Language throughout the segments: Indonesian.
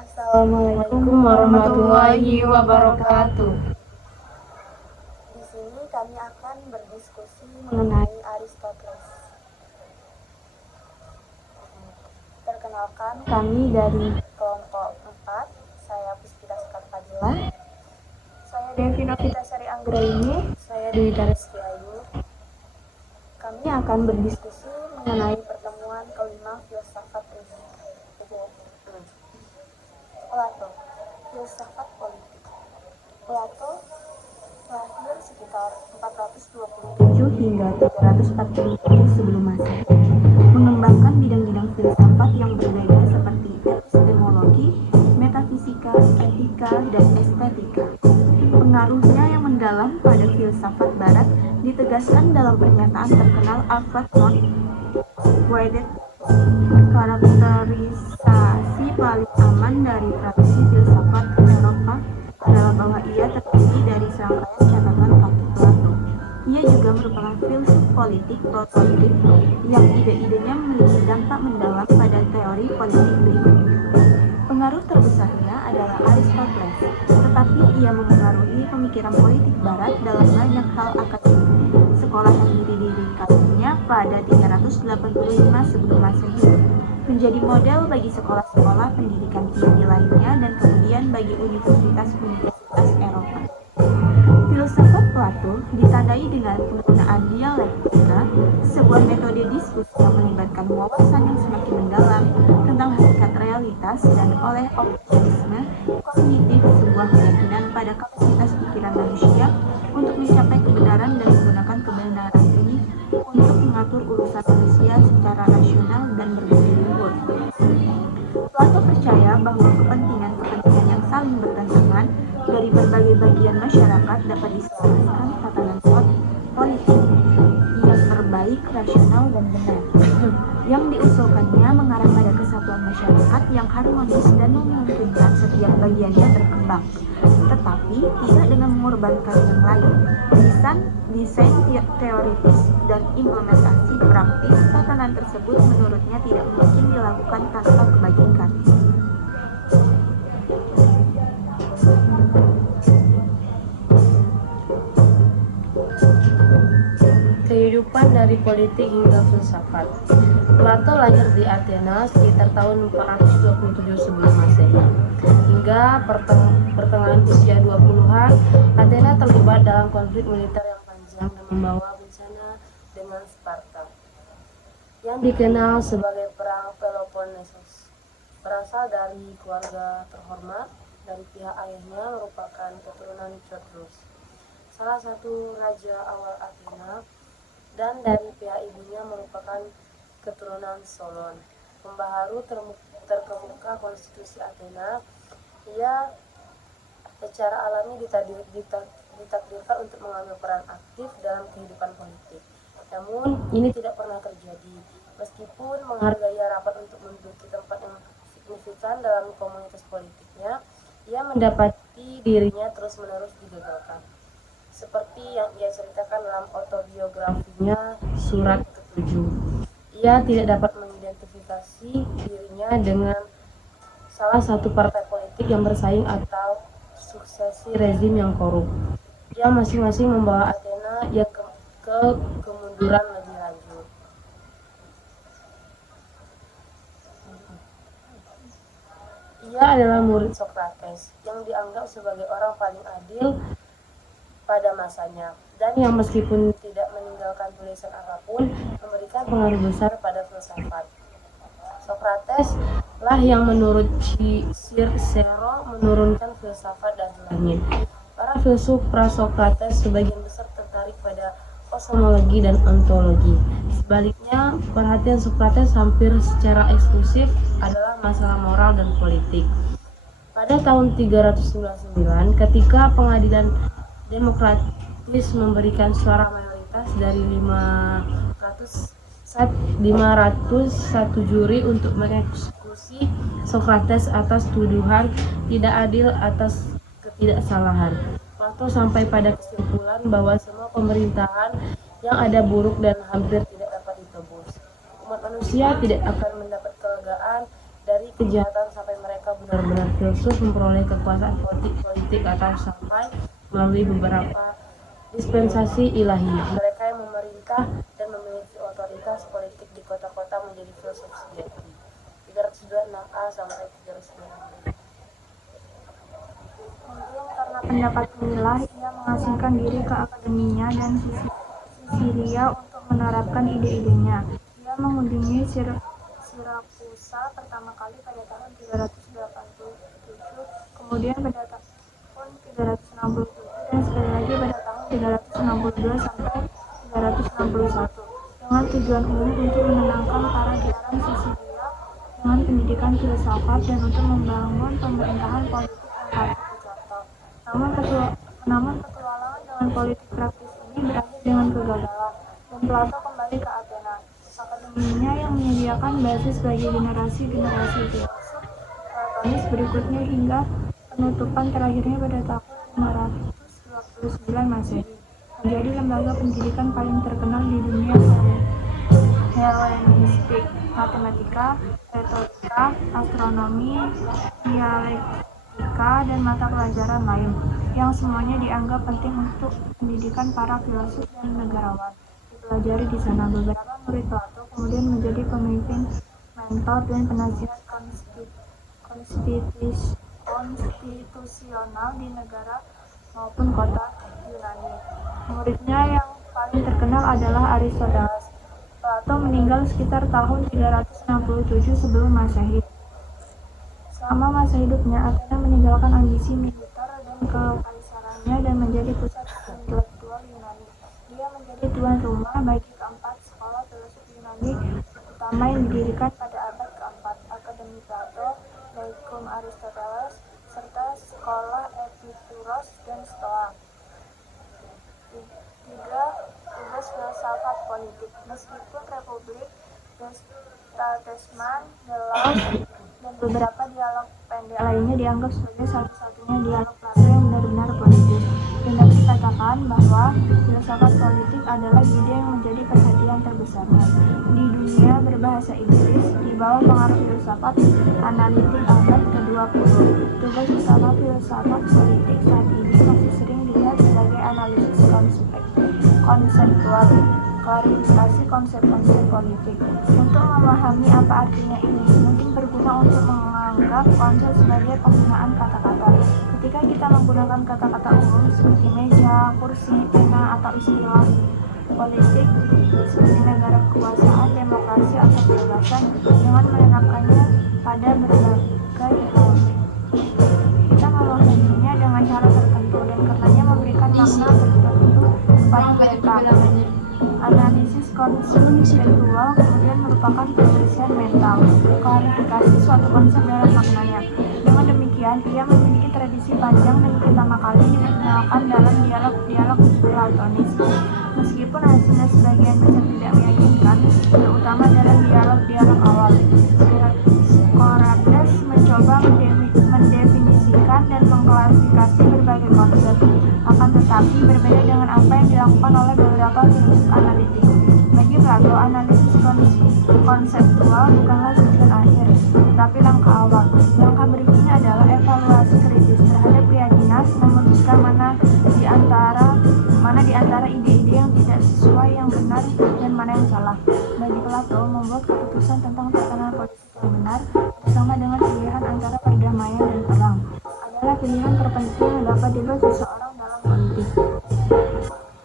Assalamualaikum warahmatullahi wabarakatuh. Di sini kami akan berdiskusi mengenai Aristoteles. Perkenalkan, kami dari kelompok 4. Saya Puspita Sekar Fadila. Saya Devi Novita Sari Anggraini. Saya Dwi Rizky Ayu. Kami akan berdiskusi mengenai pertemuan kelima filsafat Plato, filsafat politik. Plato lahir sekitar 427 hingga 347 sebelum Masehi. Mengembangkan bidang-bidang filsafat yang berbeda seperti epistemologi, metafisika, etika, dan estetika. Pengaruhnya yang mendalam pada filsafat barat ditegaskan dalam pernyataan terkenal Alfred North Whitehead. Karakterisasi paling aman dari tradisi filsafat Eropa adalah bahwa ia terdiri dari serangkaian catatan kaki Plato. Ia juga merupakan filsuf politik prototipe yang ide-idenya memiliki dampak mendalam pada teori politik berikutnya. Pengaruh terbesarnya adalah Aristoteles, tetapi ia memengaruhi pemikiran politik barat dalam banyak hal akademik. Sekolah yang didirikannya pada 385 sebelum Masehi menjadi model bagi sekolah-sekolah pendidikan tinggi lainnya dan kemudian bagi universitas-universitas Eropa. Filsafat Plato ditandai dengan penggunaan dialektika, sebuah metode diskusi yang melibatkan wawasan yang semakin mendalam tentang hakikat realitas, dan oleh optimisme kognitif, sebuah keyakinan pada kapasitas pikiran manusia untuk mencapai kebenaran dan menggunakan kebenaran ini untuk mengatur urusan manusia secara rasional dan berbudi luhur. Plato percaya bahwa kepentingan-kepentingan yang saling bertentangan dari berbagai bagian masyarakat dapat diselaraskan tatanan politik yang terbaik, rasional, dan benar. Yang diusulkannya mengarah pada kesatuan masyarakat yang harmonis dan memungkinkan setiap bagiannya berkembang, tetapi tidak dengan mengorbankan yang lain. Desain teoritis dan implementasi praktis tatanan tersebut menurutnya tidak mungkin dilakukan tanpa kebajikan. Kehidupan dari politik hingga filsafat. Plato lahir di Athena sekitar tahun 427 sebelum Masehi. Hingga pertengahan usia 20-an, Athena terlibat dalam konflik militer yang panjang dan membawa bencana dengan Sparta, yang dikenal sebagai Perang Peloponnesus. Berasal dari keluarga terhormat, dari pihak ayahnya merupakan keturunan Petrus, salah satu raja awal Athena, dan dari pihak ibunya merupakan keturunan Solon, pembaharu terkemuka konstitusi Athena. Ia secara alami ditakdirkan untuk mengambil peran aktif dalam kehidupan politik. Namun ini tidak pernah terjadi. Meskipun menghargai rapat untuk menduduki tempat yang signifikan dalam komunitas politiknya, ia mendapati dirinya terus-menerus digagalkan. Seperti yang ia ceritakan dalam autobiografinya Surat ke-7. Ia tidak dapat mengidentifikasi dirinya dengan salah satu partai politik yang bersaing atau suksesi rezim yang korup. Ia masing-masing membawa Athena yang ke kemunduran lebih lanjut. Ia adalah murid Socrates yang dianggap sebagai orang paling adil pada masanya, dan yang meskipun tidak meninggalkan tulisan apapun, memberikan pengaruh besar pada filsafat. Socrates lah yang menurut Cicero menurunkan filsafat dari langit. Para filsuf pra-Socrates sebagian besar tertarik pada kosmologi dan ontologi. Sebaliknya, perhatian Socrates hampir secara eksklusif adalah masalah moral dan politik. Pada tahun 399, ketika pengadilan demokratis memberikan suara mayoritas dari 501 juri untuk mengeksekusi Socrates atas tuduhan tidak adil atas ketidaksalahan. Plato sampai pada kesimpulan bahwa semua pemerintahan yang ada buruk dan hampir tidak dapat ditebus. Umat manusia tidak akan mendapat kelegaan dari kejahatan sampai mereka benar-benar filsuf, memperoleh kekuasaan politik atau sampai melalui beberapa dispensasi ilahi. Mereka yang memerintah dan memiliki otoritas politik di kota-kota menjadi filsuf sejati. 326A sampai 326B. Kemudian karena pendapat inilah ia mengasingkan diri ke akademinya dan Syria untuk menerapkan ide-idenya. Ia mengunjungi Sirakusa pertama kali pada tahun 387, kemudian pada tahun 367 dan sekali lagi pada tahun 362 sampai 361 dengan tujuan umum untuk menenangkan para jaran Sisilia dengan pendidikan filsafat dan untuk membangun pemerintahan politik yang patut dicontoh. Namun petualangan dengan politik praktis ini berakhir dengan kegagalan dan Plato kembali ke Athena. Akademinya yang menyediakan basis bagi generasi-generasi filsuf Platonis berikutnya hingga penutupan terakhirnya pada tahun 529 Masehi, menjadi lembaga pendidikan paling terkenal di dunia Helenistik, matematika, retorika, astronomi, dialektika, dan mata pelajaran lain, yang semuanya dianggap penting untuk pendidikan para filsuf dan negarawan. Dipelajari di sana, beberapa murid Plato kemudian menjadi pemimpin, mentor, dan penasihat konstitusional di negara maupun kota Yunani. Muridnya yang paling terkenal adalah Aristoteles. Plato meninggal sekitar tahun 367 sebelum Masehi. Selama masa hidupnya, Athena meninggalkan ambisi militer dan kekaisarannya dan menjadi pusat intelektual Yunani. Dia menjadi tuan rumah bagi keempat sekolah filsuf Yunani utama yang didirikan pada abad keempat, Akademi Plato, Lyceum Aristoteles, serta sekolah Epikuros dan Stoa. 3. Tugas filsafat politik. Meskipun Republik, Statesman, The Laws, dan beberapa dialog pendek lainnya dianggap sebagai satu-satunya dialog Plato yang benar-benar politis, dan dapat dikatakan bahwa filsafat politik adalah ide yang menjadi perhatian terbesarnya di dunia berbahasa Inggris di bawah pengaruh filsafat analitik abad ke-20. Tugas utama filsafat politik saat ini masih sering dilihat sebagai analisis konseptual, klarifikasi konsep-konsep politik. Untuk memahami apa artinya ini, mungkin berguna untuk menganggap konsep sebagai penggunaan kata-kata. Ketika kita menggunakan kata-kata umum seperti meja, kursi, pena, atau istilah politik seperti negara kekuasaan, demokrasi, atau kebebasan dengan menetapkannya pada berbagai hal, kita memahaminya dengan cara tertentu dan karenanya memberikan makna tertentu pada mereka. Analisis konseptual kemudian merupakan pembersihan mental, klarifikasi suatu konsep dalam maknanya. Dengan demikian, ia memiliki tradisi panjang dan pertama kali diperkenalkan dalam dialog-dialog Platonis. Meskipun hasilnya sebagian besar tidak meyakinkan, terutama dalam dialog-dialog awal, Socrates mencoba mendefinisikan dan mengklarifikasi berbagai konsep. Akan tetapi, berbeda dengan apa yang dilakukan oleh beberapa filsuf analitik. Bagi Plato, analisis konseptual bukanlah tujuan akhir, tetapi langkah awal. Langkah berikutnya adalah evaluasi kritis terhadap keyakinan, memutuskan mana di antara ide-ide yang tidak sesuai, yang benar, dan mana yang salah. Bagi Plato, membuat keputusan tentang tatanan politik yang benar bersama dengan pilihan antara perdamaian dan perang adalah pilihan terpenting yang dapat dibuat seseorang dalam politik.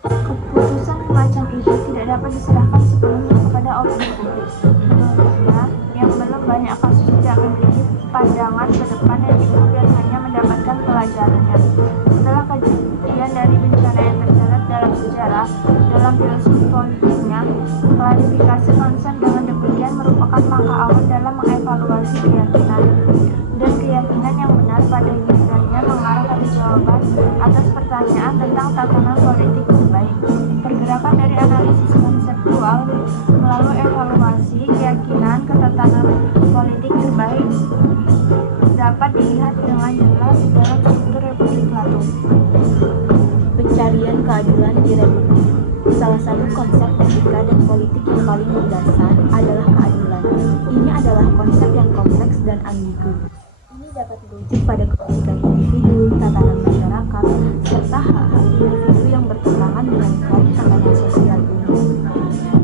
Keputusan semacam itu tidak dapat diserahkan sepenuhnya kepada opini publik. Menurutnya, yang belum banyak kasus tidak akan memiliki pandangan ke depan yang cukup dan hanya mendapatkan pelajarannya. Setelah kejadian dari bencana yang tercatat dalam sejarah, dalam filosofi politiknya, klarifikasi konsep dengan demikian merupakan langkah awal dalam mengevaluasi keyakinan. Dan keyakinan yang benar pada gilirannya mengarah pada jawaban atas pertanyaan tentang tatanan politik terbaik. Pergerakan dari analisis konseptual melalui evaluasi keyakinan ke tatanan politik terbaik dapat dilihat dengan jelas dalam struktur Republik Plato. Pencarian keadilan di Republik. Salah satu konsep etika dan politik yang paling mendasar adalah keadilan. Ini adalah konsep yang kompleks dan ambigu. Ini dapat merujuk pada kebaikan individu, tatanan masyarakat, serta hak-hak individu yang bertentangan dengan tatanan sosial ini.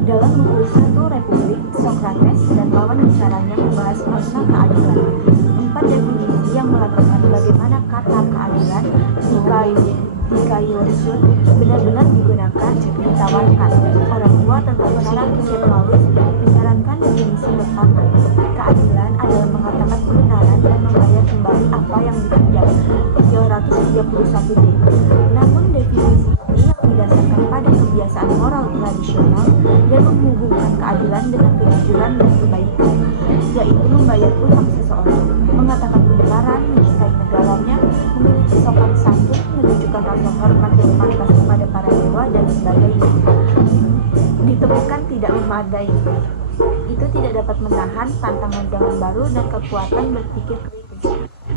Dalam buku Satu Republik, Socrates dan lawan bicaranya membahas makna keadilan. 4 definisi yang melakukan bagaimana kata keadilan dikaiursun benar-benar digunakan ditawarkan. Orang tua tentang cara Richard Wallace menyarankan definisi pertama. Keadilan adalah mengatakan kebenaran dan membayar kembali apa yang dipinjam. 331D. Namun definisi ini yang didasarkan pada kebiasaan moral tradisional dan menghubungkan keadilan dengan kejujuran dan kebaikan, yaitu membayar utang seseorang, mengatakan kebenaran, mencintai negaranya, memiliki sopan santun, menunjukkan rasa hormat yang pantas kepada para dewa dan sebagainya. Ditemukan tidak memadai. Itu tidak dapat menahan tantangan zaman baru dan kekuatan berpikir kritis.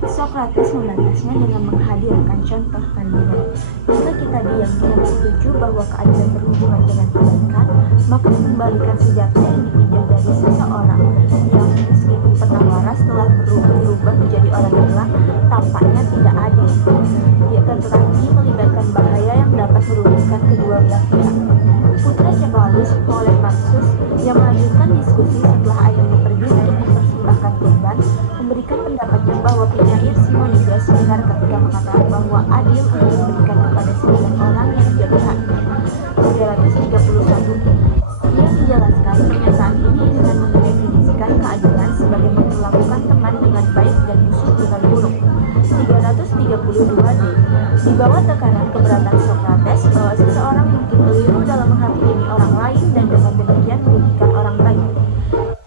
Socrates membantahnya dengan menghadirkan contoh kandungan. Jika kita diam-diam setuju bahwa keadilan berhubungan dengan kebaikan, maka mengembalikan senjata yang dipinjam dari seseorang yang meskipun pernah waras telah berubah menjadi orang gila, tampaknya tidak adil. Dia tetapi melibatkan bahaya yang dapat merugikan kedua belah pihak. Putra Cephalus, Polemarchus, yang melanjutkan diskusi setelah ayahnya pergi untuk mempersembahkan kurban, memberikan pendapatnya bahwa penyair Simonides benar ketika mengatakan bahwa adil untuk diberikan kepada 9 orang yang menjadi haknya. 331. Ia menjelaskan pernyataan ini dengan mendefinisikan keadilan sebagai memperlakukan teman dengan baik dan musuh dengan buruk. 332D. Di bawah tekanan keberatan Socrates bahwa seseorang mungkin keliru dalam menghakimi orang lain dan dengan demikian merugikan orang lain,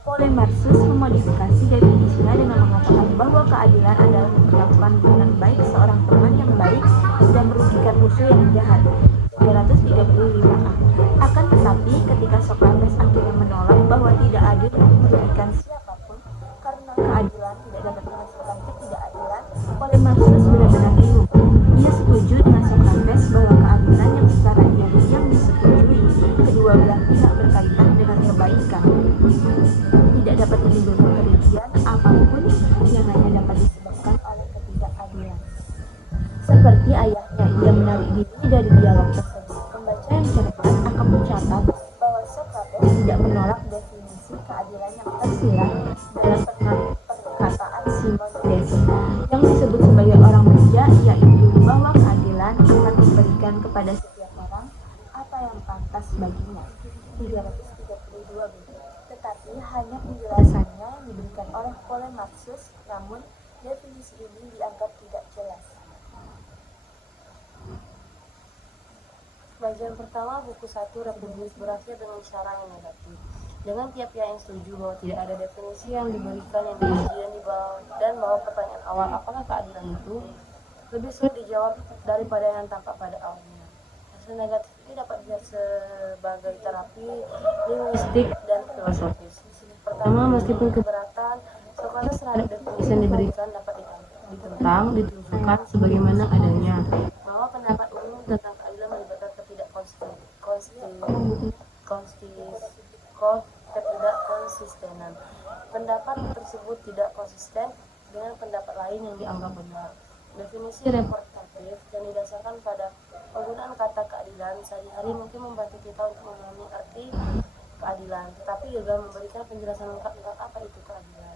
Polemarchus memodifikasi definisinya dengan mengatakan bahwa keadilan adalah memperlakukan dengan baik seorang teman yang baik dan merugikan musuh yang jahat. 335A. Akan tetapi, ketika Socrates akhirnya menolak bahwa tidak adil untuk merugikan siapapun karena keadilan tidak dapat menghasilkan ketidakadilan, Polemarchus benar-benar bingung. Ia setuju dengan Socrates bahwa keadilan yang secara yang disetujui kedua belah pihak berkaitan dengan kebaikan tidak dapat menimbulkan kerugian apapun yang hanya dapat disebabkan oleh ketidakadilan. Seperti ayahnya, ia menarik diri dari dialog tersebut. Pembaca yang cerdas akan mencatat bahwa Socrates tidak menolak definisi keadilan yang tersirat dalam perkataan Simonides yang disebut sebagai orang bijak, yaitu bahwa keadilan akan memberikan kepada setiap orang apa yang pantas baginya. 332B. Tetapi hanya penjelasannya diberikan oleh Polemarchus, namun definisi ini dianggap tidak jelas. Bagian pertama buku 1 Republik berakhir dengan cara yang negatif. Dengan tiap pihak yang setuju bahwa tidak ada definisi yang diberikan yang diuji dan bahwa pertanyaan awal apakah keadilan itu lebih sulit dijawab daripada yang tampak pada awalnya. Hasil negatif ini dapat dilihat sebagai terapi linguistik dan filosofis. Pertama, meskipun keberatan Socrates terhadap definisi yang diberikan dapat ditentang, ditunjukkan sebagaimana adanya bahwa pendapat umum tentang keadilan melibatkan ketidakkonsistenan. Pendapat tersebut tidak konsisten dengan pendapat lain yang dianggap benar. Definisi representatif yang didasarkan pada penggunaan kata keadilan sehari-hari mungkin membantu kita untuk memahami arti keadilan, tetapi juga memberikan penjelasan lengkap tentang apa itu keadilan.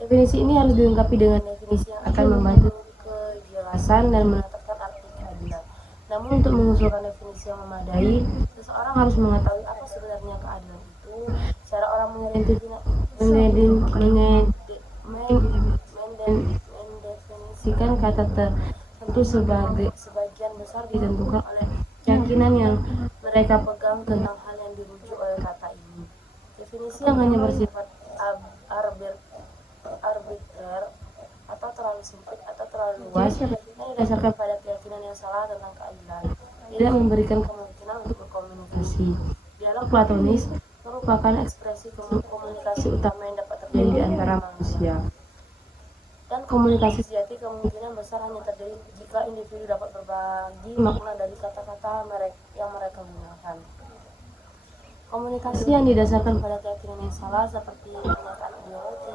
Definisi ini harus dilengkapi dengan definisi yang akan membantu kejelasan dan menetapkan arti keadilan. Namun untuk mengusulkan definisi yang memadai, seseorang harus mengetahui apa sebenarnya keadilan itu. Cara orang mendefinisikan kata tertentu sebagian besar ditentukan oleh keyakinan yang mereka pegang tentang hal yang dirujuk oleh kata ini. Definisi yang hanya bersifat arbiter atau terlalu sempit atau terlalu luas yang didasarkan pada keyakinan yang salah tentang keadilan tidak memberikan kemungkinan untuk berkomunikasi. Dialog platonis merupakan ekspresi komunikasi utama yang dapat terjadi di antara manusia, dan komunikasi sejati kemungkinan besar hanya terjadi jika individu dapat berbagi makna dari kata-kata yang mereka gunakan. Komunikasi yang didasarkan pada keyakinan yang salah seperti pernyataan ideologi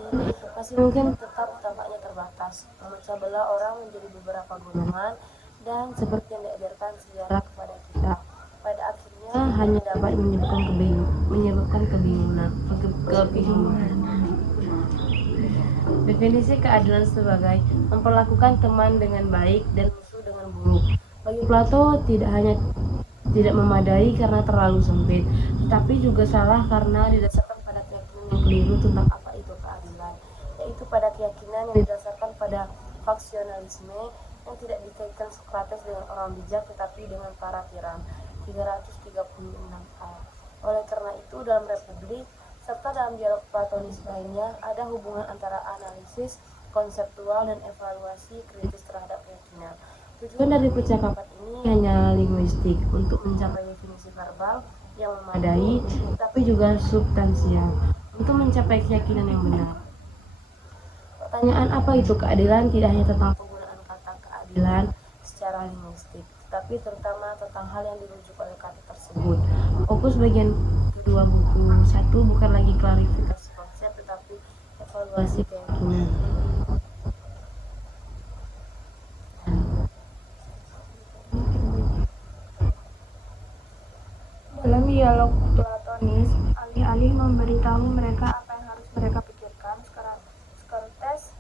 masih mungkin tetap tampaknya terbatas, memecah belah orang menjadi beberapa golongan, dan seperti yang diajarkan sejarah kepada kita, pada akhirnya hanya dapat menyebabkan kebingungan. Definisi keadilan sebagai memperlakukan teman dengan baik dan musuh dengan buruk. Bagi Plato tidak memadai karena terlalu sempit, tetapi juga salah karena didasarkan pada keyakinan yang keliru tentang apa itu keadilan, yaitu pada keyakinan yang didasarkan pada faksionalisme yang tidak dikaitkan Sokrates dengan orang bijak tetapi dengan para tiran. 336a. Oleh karena itu, dalam Republik serta dalam dialog platonis lainnya ada hubungan antara analisis konseptual dan evaluasi kritis terhadap keyakinan. Tujuan dari percakapan ini hanya linguistik, untuk mencapai definisi verbal yang memadai, tapi juga substansial, untuk mencapai keyakinan yang benar. Pertanyaan apa itu keadilan tidak hanya tentang penggunaan kata keadilan secara linguistik, tetapi terutama tentang hal yang dirujuk oleh kata tersebut. Fokus bagian kedua buku 1 bukan lagi klarifikasi konsep, tetapi evaluasi keyakinan. Dalam dialog platonis, alih-alih memberitahu mereka apa yang harus mereka pikirkan, Sokrates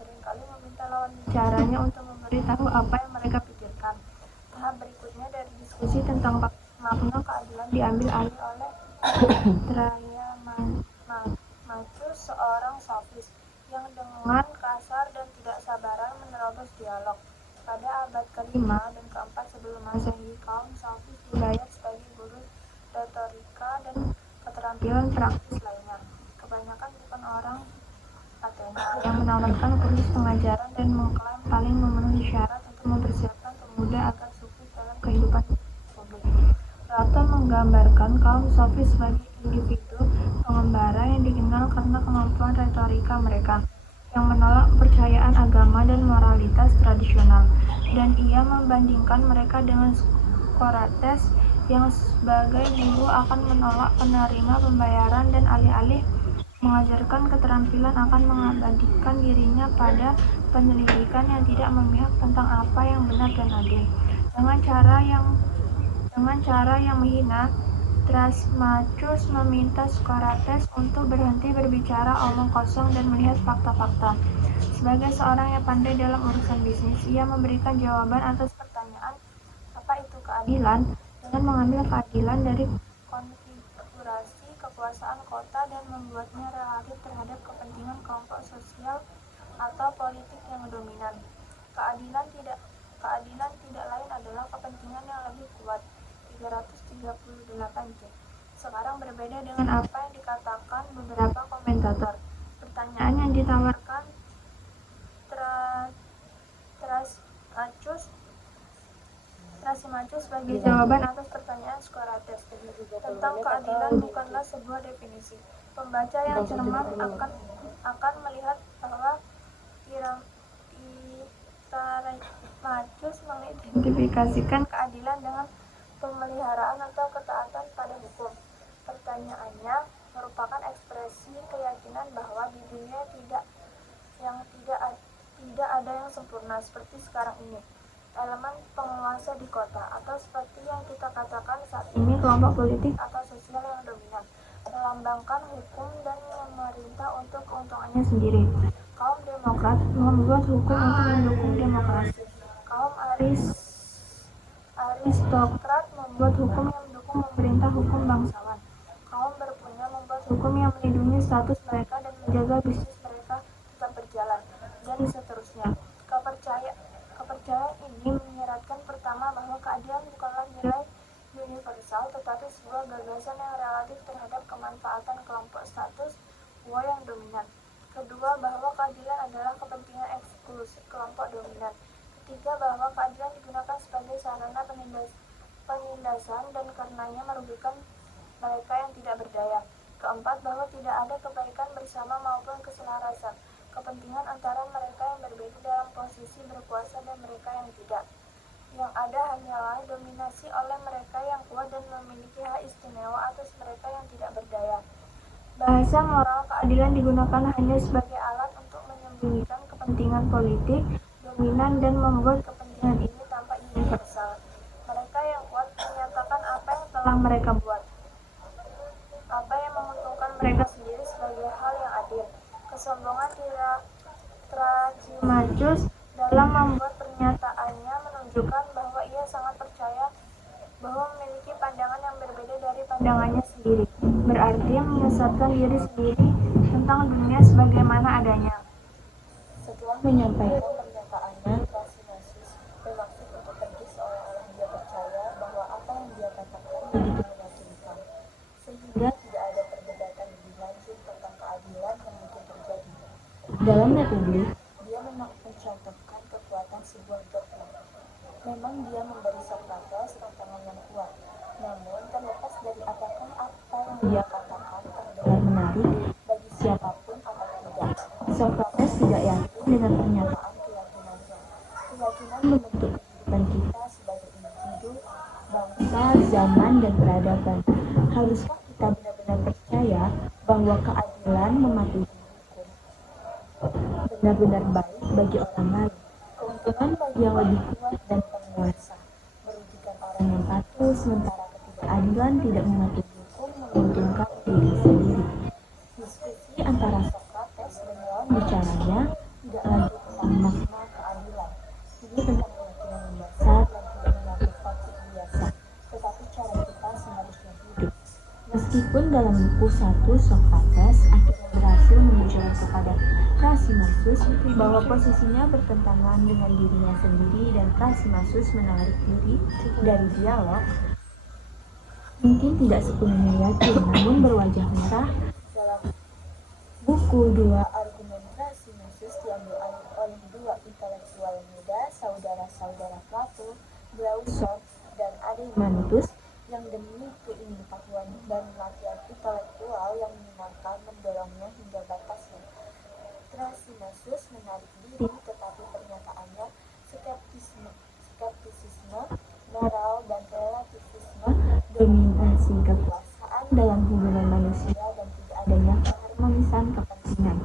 seringkali meminta lawan bicaranya untuk memberitahu apa yang mereka pikirkan. Tahap berikutnya dari diskusi tentang makna keadilan diambil alih oleh Thrasymachus, seorang sofis yang dengan kasar dan tidak sabaran menerobos dialog. Pada abad ke-5 dan ke-4 sebelum Masehi, kaum sofis dibayar sebagai guru retorika dan keterampilan praktis lainnya. Kebanyakan bukan orang Athena yang menawarkan kursus pengajaran dan mengklaim paling memenuhi syarat untuk mempersiapkan pemuda agar sukses dalam kehidupan publik. Plato menggambarkan kaum sofis sebagai individu pengembara yang dikenal karena kemampuan retorika mereka, yang menolak kepercayaan agama dan moralitas tradisional, dan ia membandingkan mereka dengan Sokrates yang sebagai guru akan menolak penerima pembayaran dan alih-alih mengajarkan keterampilan akan mengabadikan dirinya pada penyelidikan yang tidak memihak tentang apa yang benar dan adil. Dengan cara yang menghina, Thrasymachus meminta Sokrates untuk berhenti berbicara omong kosong dan melihat fakta-fakta. Sebagai seorang yang pandai dalam urusan bisnis, ia memberikan jawaban atas pertanyaan apa itu keadilan dengan mengambil keadilan dari konfigurasi kekuasaan kota dan membuatnya relatif terhadap kepentingan kelompok sosial atau politik yang dominan. Keadilan tidak lain adalah kepentingan yang lebih kuat. 338c. Sekarang berbeda dengan apa yang dikatakan beberapa komentator. Pertanyaan yang ditawarkan Thrasymachus sebagai jawaban atas pertanyaan Sokrates tentang keadilan bukanlah sebuah definisi. Pembaca yang cermat akan melihat bahwa Thrasymachus mengidentifikasikan keadilan dengan pemeliharaan atau ketaatan pada hukum. Pertanyaannya merupakan ekspresi keyakinan bahwa di dunia tidak ada yang sempurna seperti sekarang ini, elemen penguasa di kota, atau seperti yang kita katakan saat ini kelompok politik atau sosial yang dominan, melambangkan hukum dan memerintah untuk keuntungannya sendiri. Kaum demokrat membuat hukum untuk mendukung demokrasi. Kaum aristokrat membuat hukum yang mendukung pemerintah hukum bangsawan. Kaum berpunya membuat hukum yang melindungi status mereka dan menjaga bisnis mereka tetap berjalan, dan seterusnya. Kepercayaan ini menyeratkan pertama bahwa keadilan bukanlah nilai universal, tetapi sebuah gagasan yang relatif terhadap kemanfaatan kelompok status quo yang dominan. Kedua, bahwa keadilan adalah kepentingan eksklusif kelompok dominan. Ketiga, bahwa keadilan digunakan sebagai sarana penindasan dan karenanya merugikan mereka yang tidak berdaya. Keempat, bahwa tidak ada kebaikan bersama maupun keselarasan kepentingan antara mereka yang berbeda dalam posisi berkuasa dan mereka yang tidak. Yang ada hanyalah dominasi oleh mereka yang kuat dan memiliki hak istimewa atas mereka yang tidak berdaya. Bahasa moral keadilan digunakan hanya sebagai alat untuk menyembunyikan kepentingan politik dominan dan membuat kepentingan ini tampak universal. Mereka yang kuat menyatakan apa yang telah mereka buat, apa yang menguntungkan mereka sendiri sebagai hal yang adil. Kesombongan Thrasymachus dalam membuat pernyataannya menunjukkan bahwa ia sangat percaya bahwa memiliki pandangan yang berbeda dari pandangannya sendiri, berarti menyesatkan diri sendiri tentang dunia sebagaimana adanya. Setelah menyampaikan pernyataannya, Thrasymachus bermaksud untuk pergi seolah-olah dia percaya bahwa apa yang dia katakan begitu meyakinkan, sehingga tidak ada perdebatan lebih lanjut tentang keadilan yang mungkin terjadi. Dalam republik, dia mencontohkan kekuatan sebuah dogma. Memang dia memberi Socrates tantangan yang kuat, namun terlepas dari apakah apa yang dia katakan terdengar menarik bagi siapapun atau tidak, Socrates tidak yakin dengan pernyataan keyakinannya. Keyakinan membentuk kehidupan kita sebagai individu, bangsa, zaman, dan peradaban. Haruskah kita benar-benar percaya bahwa keadilan mematuhi hukum benar-benar baik bagi orang lain, keuntungan bagi yang lebih kuat dan penguasa, merugikan orang yang patuh, sementara ketidakadilan tidak mematuhi hukum menguntungkan diri sendiri. Diskusi antara Socrates dan lawan bicaranya tidak lagi tentang makna keadilan. Ini tentang keyakinan mendasar dan tidak mengatur topik biasa, tetapi cara kita seharusnya hidup. Meskipun dalam buku 1 Socrates akhirnya berhasil menunjukkan kepada Thrasymachus bahwa posisinya bertentangan dengan dirinya sendiri dan Thrasymachus menarik diri dari dialog, mungkin tidak sepenuhnya yakin, namun berwajah merah. Dalam buku 2 argumen Thrasymachus diambil alih oleh dua intelektual muda, saudara-saudara Plato, Glaucon dan Adeimantus, yang demi keingin-tahuan dan latihan intelektual yang menyenangkan mendorongnya hingga batasnya. Thrasymachus menarik diri, tetapi pernyataannya skeptisisme moral dan relativisme, dominasi kekuasaan dalam hubungan manusia, dan tidak adanya keharmonisan kepentingan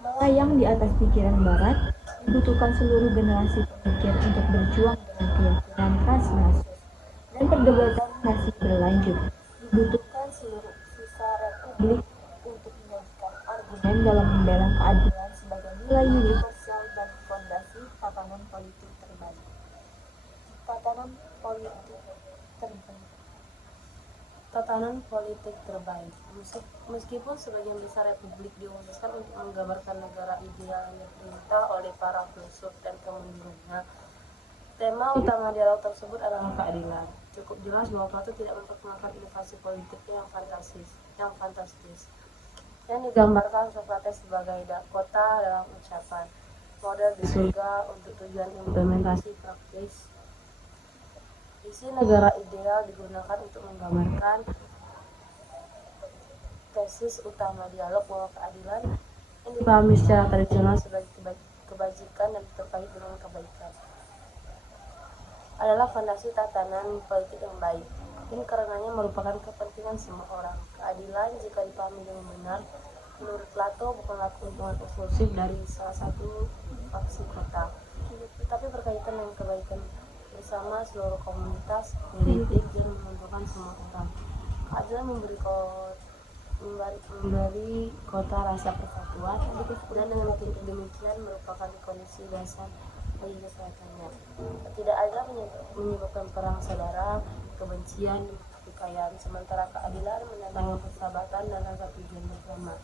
melayang di atas pikiran barat. Dibutuhkan seluruh generasi pemikir untuk berjuang dengan keyakinan Thrasymachus, dan perdebatan masih berlanjut. Dibutuhkan seluruh sisa republik untuk menyajikan argumen dalam membela keadilan sebagai nilai universal dan fondasi tatanan politik terbaik. Tatanan politik terbaik. Meskipun sebagian besar republik dikhususkan untuk menggambarkan negara ideal yang diperintah oleh para filsuf dan kemundurannya, tema utama dialog tersebut adalah keadilan. Cukup jelas bahwa Plato tidak memperkenalkan inovasi politiknya yang fantastis, yang digambarkan Socrates sebagai kota dalam ucapan, model di surga untuk tujuan implementasi praktis. Isi negara ideal digunakan untuk menggambarkan tesis utama dialog bahwa keadilan yang dipahami secara tradisional sebagai kebajikan dan terkait dengan kebaikan adalah fondasi tatanan politik yang baik. Ini karenanya merupakan kepentingan semua orang. Keadilan jika dipahami dengan benar, menurut Plato bukanlah keuntungan eksklusif dari salah satu faksi kota, tetapi berkaitan dengan kebaikan bersama seluruh komunitas politik dan menguntungkan semua orang. Keadilan memberi kota rasa persatuan, dan dengan demikian merupakan kondisi dasar bagi kesehatannya. Ketidakadilan menyebabkan perang saudara, kebencian, pertikaian, sementara keadilan mendatangkan persahabatan dan rasa tujuan bersama.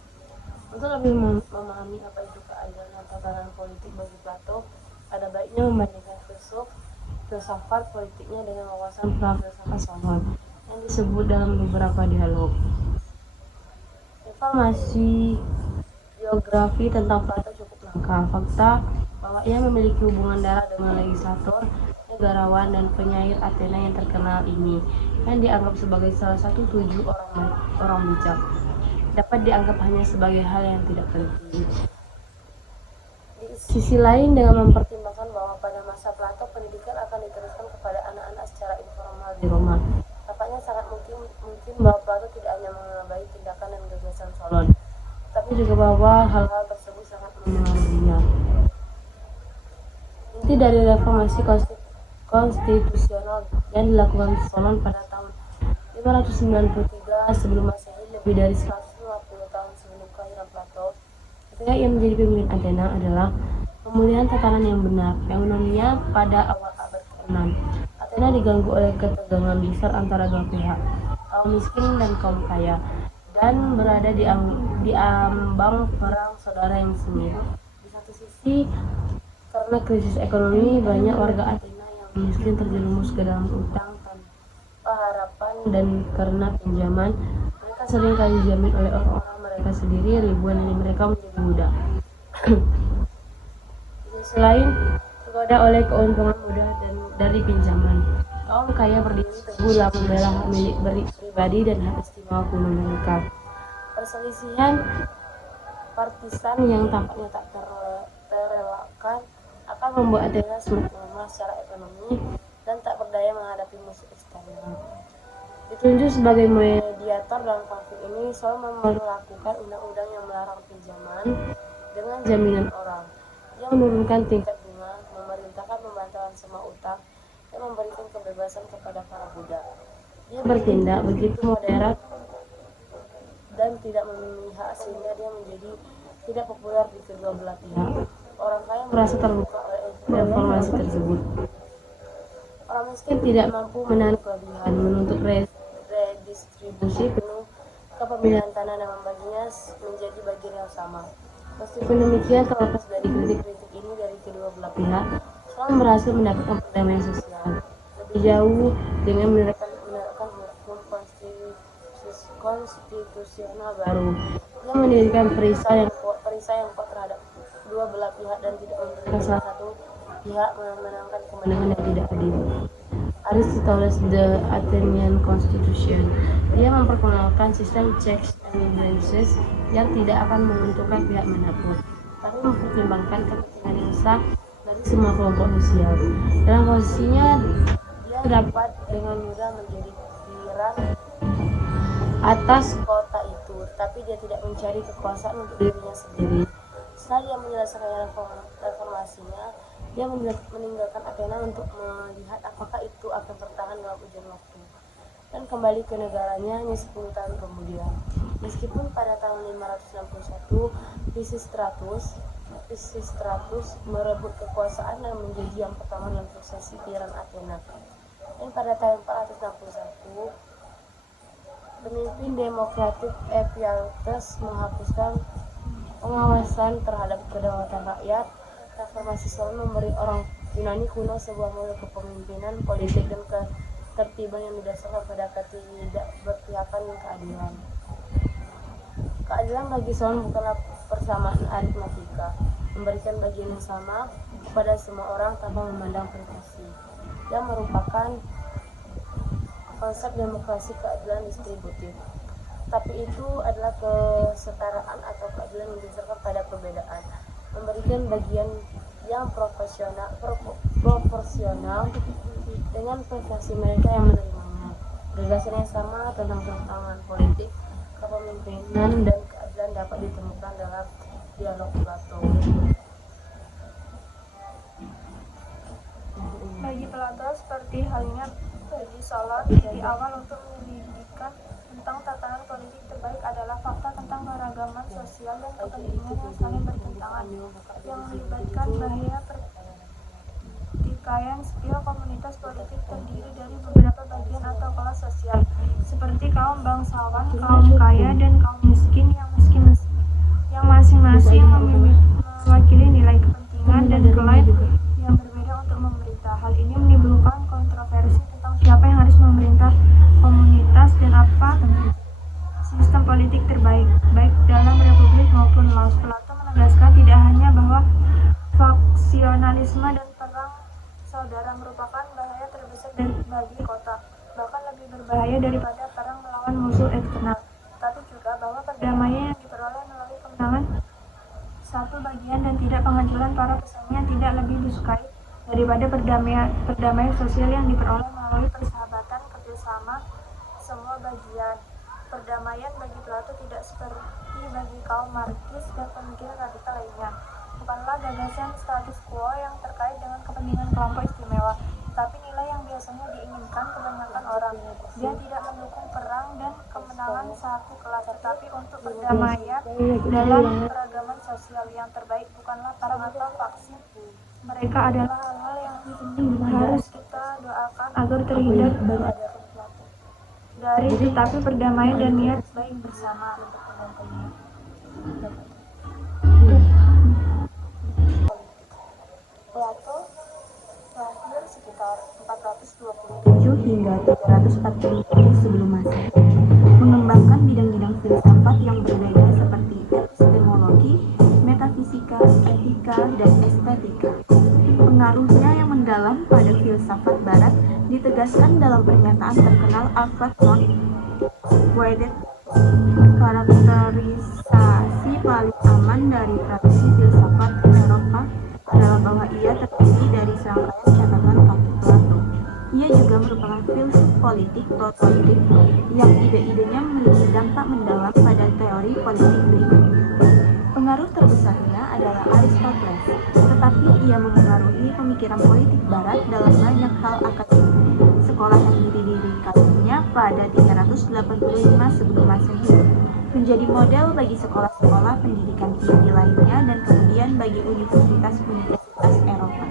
Untuk lebih memahami apa itu keadilan dan tatanan politik bagi Plato, ada baiknya membandingkan filsafat politiknya dengan wawasan pra-filsafat yang disebut dalam beberapa dialog. Informasi biografi tentang Plato cukup lengkap. Fakta bahwa ia memiliki hubungan darah dengan legislator, negarawan, dan penyair Athena yang terkenal ini, yang dianggap sebagai salah satu 7 orang bijak, dapat dianggap hanya sebagai hal yang tidak penting. Di sisi lain, dengan mempertimbangkan bahwa bahwa pada masa Plato pendidikan akan diteruskan kepada anak-anak secara informal di Roma. Tampaknya sangat mungkin bahwa Plato tidak hanya mengabai tindakan dan gagasan Solon, tapi juga bahwa hal-hal tersebut sangat memengaruhinya. Inti dari reformasi konstitusional yang dilakukan Solon pada tahun 593 sebelum Masehi, lebih dari 150 tahun sebelum kelahiran Plato, ketika ia menjadi pemimpin Athena, adalah pemulihan tatanan yang benar. Yang uniknya, pada awal abad ke-6, Athena diganggu oleh ketegangan besar antara dua pihak, kaum miskin dan kaum kaya, dan berada di ambang perang saudara yang sengit. Di satu sisi, karena krisis ekonomi, banyak warga Athena yang miskin terjerumus ke dalam utang tanpa harapan, dan karena pinjaman mereka sering kali dijamin oleh orang-orang mereka sendiri, ribuan dari mereka menjadi budak. Selain tergoda oleh keuntungan mudah dan dari pinjaman, kaum kaya berdiri teguh dalam membela hak milik pribadi dan hak istimewa kuno mereka. Perselisihan partisan yang tampaknya tak terelakkan akan membuat Athena semakin lemah secara ekonomi dan tak berdaya menghadapi musuh eksternal. Ditunjuk sebagai mediator dalam konflik ini, Solon melakukan undang-undang yang melarang pinjaman dengan jaminan orang. Dia menurunkan tingkat bunga, memerintahkan pembatalan semua utang, dan memberikan kebebasan kepada para budak. Dia bertindak begitu moderat dan tidak memihak, sehingga dia menjadi tidak populer di kedua belah pihak. Orang kaya merasa terbuka oleh reformasi tersebut. Orang miskin tidak mampu menahan kelebihan, menuntut redistribusi penuh kepemilikan tanah dan membaginya menjadi bagian yang sama. Meskipun demikian, terlepas dari kritik-kritik ini dari kedua belah pihak, Solon berhasil mendapatkan perdamaian sosial lebih jauh dengan menerapkan hukum konstitusional baru. Dia mendirikan perisai yang kuat terhadap kedua belah pihak dan tidak memberikan salah satu pihak memenangkan kemenangan yang tidak adil. Aristoteles, The Athenian Constitution. Dia memperkenalkan sistem checks and balances yang tidak akan menguntungkan pihak manapun, tapi mempertimbangkan kepentingan yang sah dari semua kelompok sosial. Dalam posisinya, dia dapat dengan mudah menjadi piran atas kota itu, tapi dia tidak mencari kekuasaan untuk dirinya sendiri. Setelah dia menyelesaikan reformasinya, dia meninggalkan Athena untuk melihat apakah itu akan bertahan dalam ujian waktu, dan kembali ke negaranya hanya 10 tahun kemudian. Meskipun pada tahun 561 Pisistratus merebut kekuasaan dan menjadi yang pertama dalam suksesi piran Athena. Dan pada tahun 461 pemimpin demokratik Ephialtes menghapuskan pengawasan terhadap kedaulatan rakyat. Reformasi Solon memberi orang Yunani kuno sebuah model kepemimpinan politik dan ketertiban yang didasarkan pada ketidakberpihakan dan keadilan. Keadilan bagi Solon bukanlah persamaan aritmatika, memberikan bagian yang sama kepada semua orang tanpa memandang privasi, yang merupakan konsep demokrasi keadilan distributif. Tapi itu adalah kesetaraan atau keadilan yang didasarkan pada perbedaan, memberikan bagian yang proporsional dengan prestasi mereka yang menerimanya. Gagasan yang sama tentang tantangan politik, kepemimpinan, dan keadilan dapat ditemukan dalam dialog Plato. Bagi Plato, seperti halnya bagi Solon, titik awal untuk menyelidikkan tentang tatanan politik terbaik adalah fakta tentang keragaman sosial dan kepentingan yang saling bertentangan, yang melibatkan bahaya pertikaian spill. Komunitas politik terdiri dari beberapa bagian atau kelas sosial, seperti kaum bangsawan, kaum kaya, dan kaum miskin yang masing-masing mewakili nilai kepentingan dan klaim yang berbeda untuk memerintah. Hal ini menimbulkan kontroversi tentang siapa yang harus memerintah komunitas dan apa sistem politik terbaik, baik dalam republik maupun laos. Plato menegaskan tidak hanya bahwa faksionalisme dan perang saudara merupakan bahaya terbesar bagi kota, bahkan lebih berbahaya daripada perang melawan musuh eksternal, tapi juga bahwa perdamaian yang diperoleh melalui kemenangan satu bagian dan tidak penghancuran para pesaingnya tidak lebih disukai daripada perdamaian sosial yang diperoleh melalui persahabatan kerjasama semua bagian. Perdamaian bagi Plato tidak seperti bagi kaum Marxis dan pemikiran radikal lainnya. Bukanlah gagasan status quo yang terkait dengan kepentingan kelompok istimewa, tetapi nilai yang biasanya diinginkan kebanyakan orang. Dia tidak mendukung perang dan kemenangan satu kelas, tetapi untuk perdamaian dalam keragaman sosial. Yang terbaik bukanlah perang atau vaksin. Mereka adalah hal-hal yang harus kita doakan agar terhindar dari, tetapi perdamaian dan niat baik bersama. Plato lahir sekitar 427 hingga 340 sebelum Masehi, mengembangkan bidang-bidang filsafat yang berbeda seperti epistemologi, metafisika, etika, dan estetika. Pengaruhnya yang mendalam pada filsafat barat ditegaskan dalam pernyataan terkenal Alfred von Weidet, karakterisasi paling aman dari tradisi filsafat Eropa adalah bahwa ia terdiri dari serangkaian catatan kaki Plato. Ia juga merupakan filsuf politik prototip yang ide-idenya memiliki dampak mendalam pada teori politik berikutnya. Pengaruh terbesarnya adalah Aristoteles, tetapi ia memengaruhi pemikiran politik barat dalam banyak hal akademik. Sekolah yang didirikannya pada 385 sebelum Masehi menjadi model bagi sekolah-sekolah pendidikan tinggi lainnya dan kemudian bagi universitas-universitas Eropa.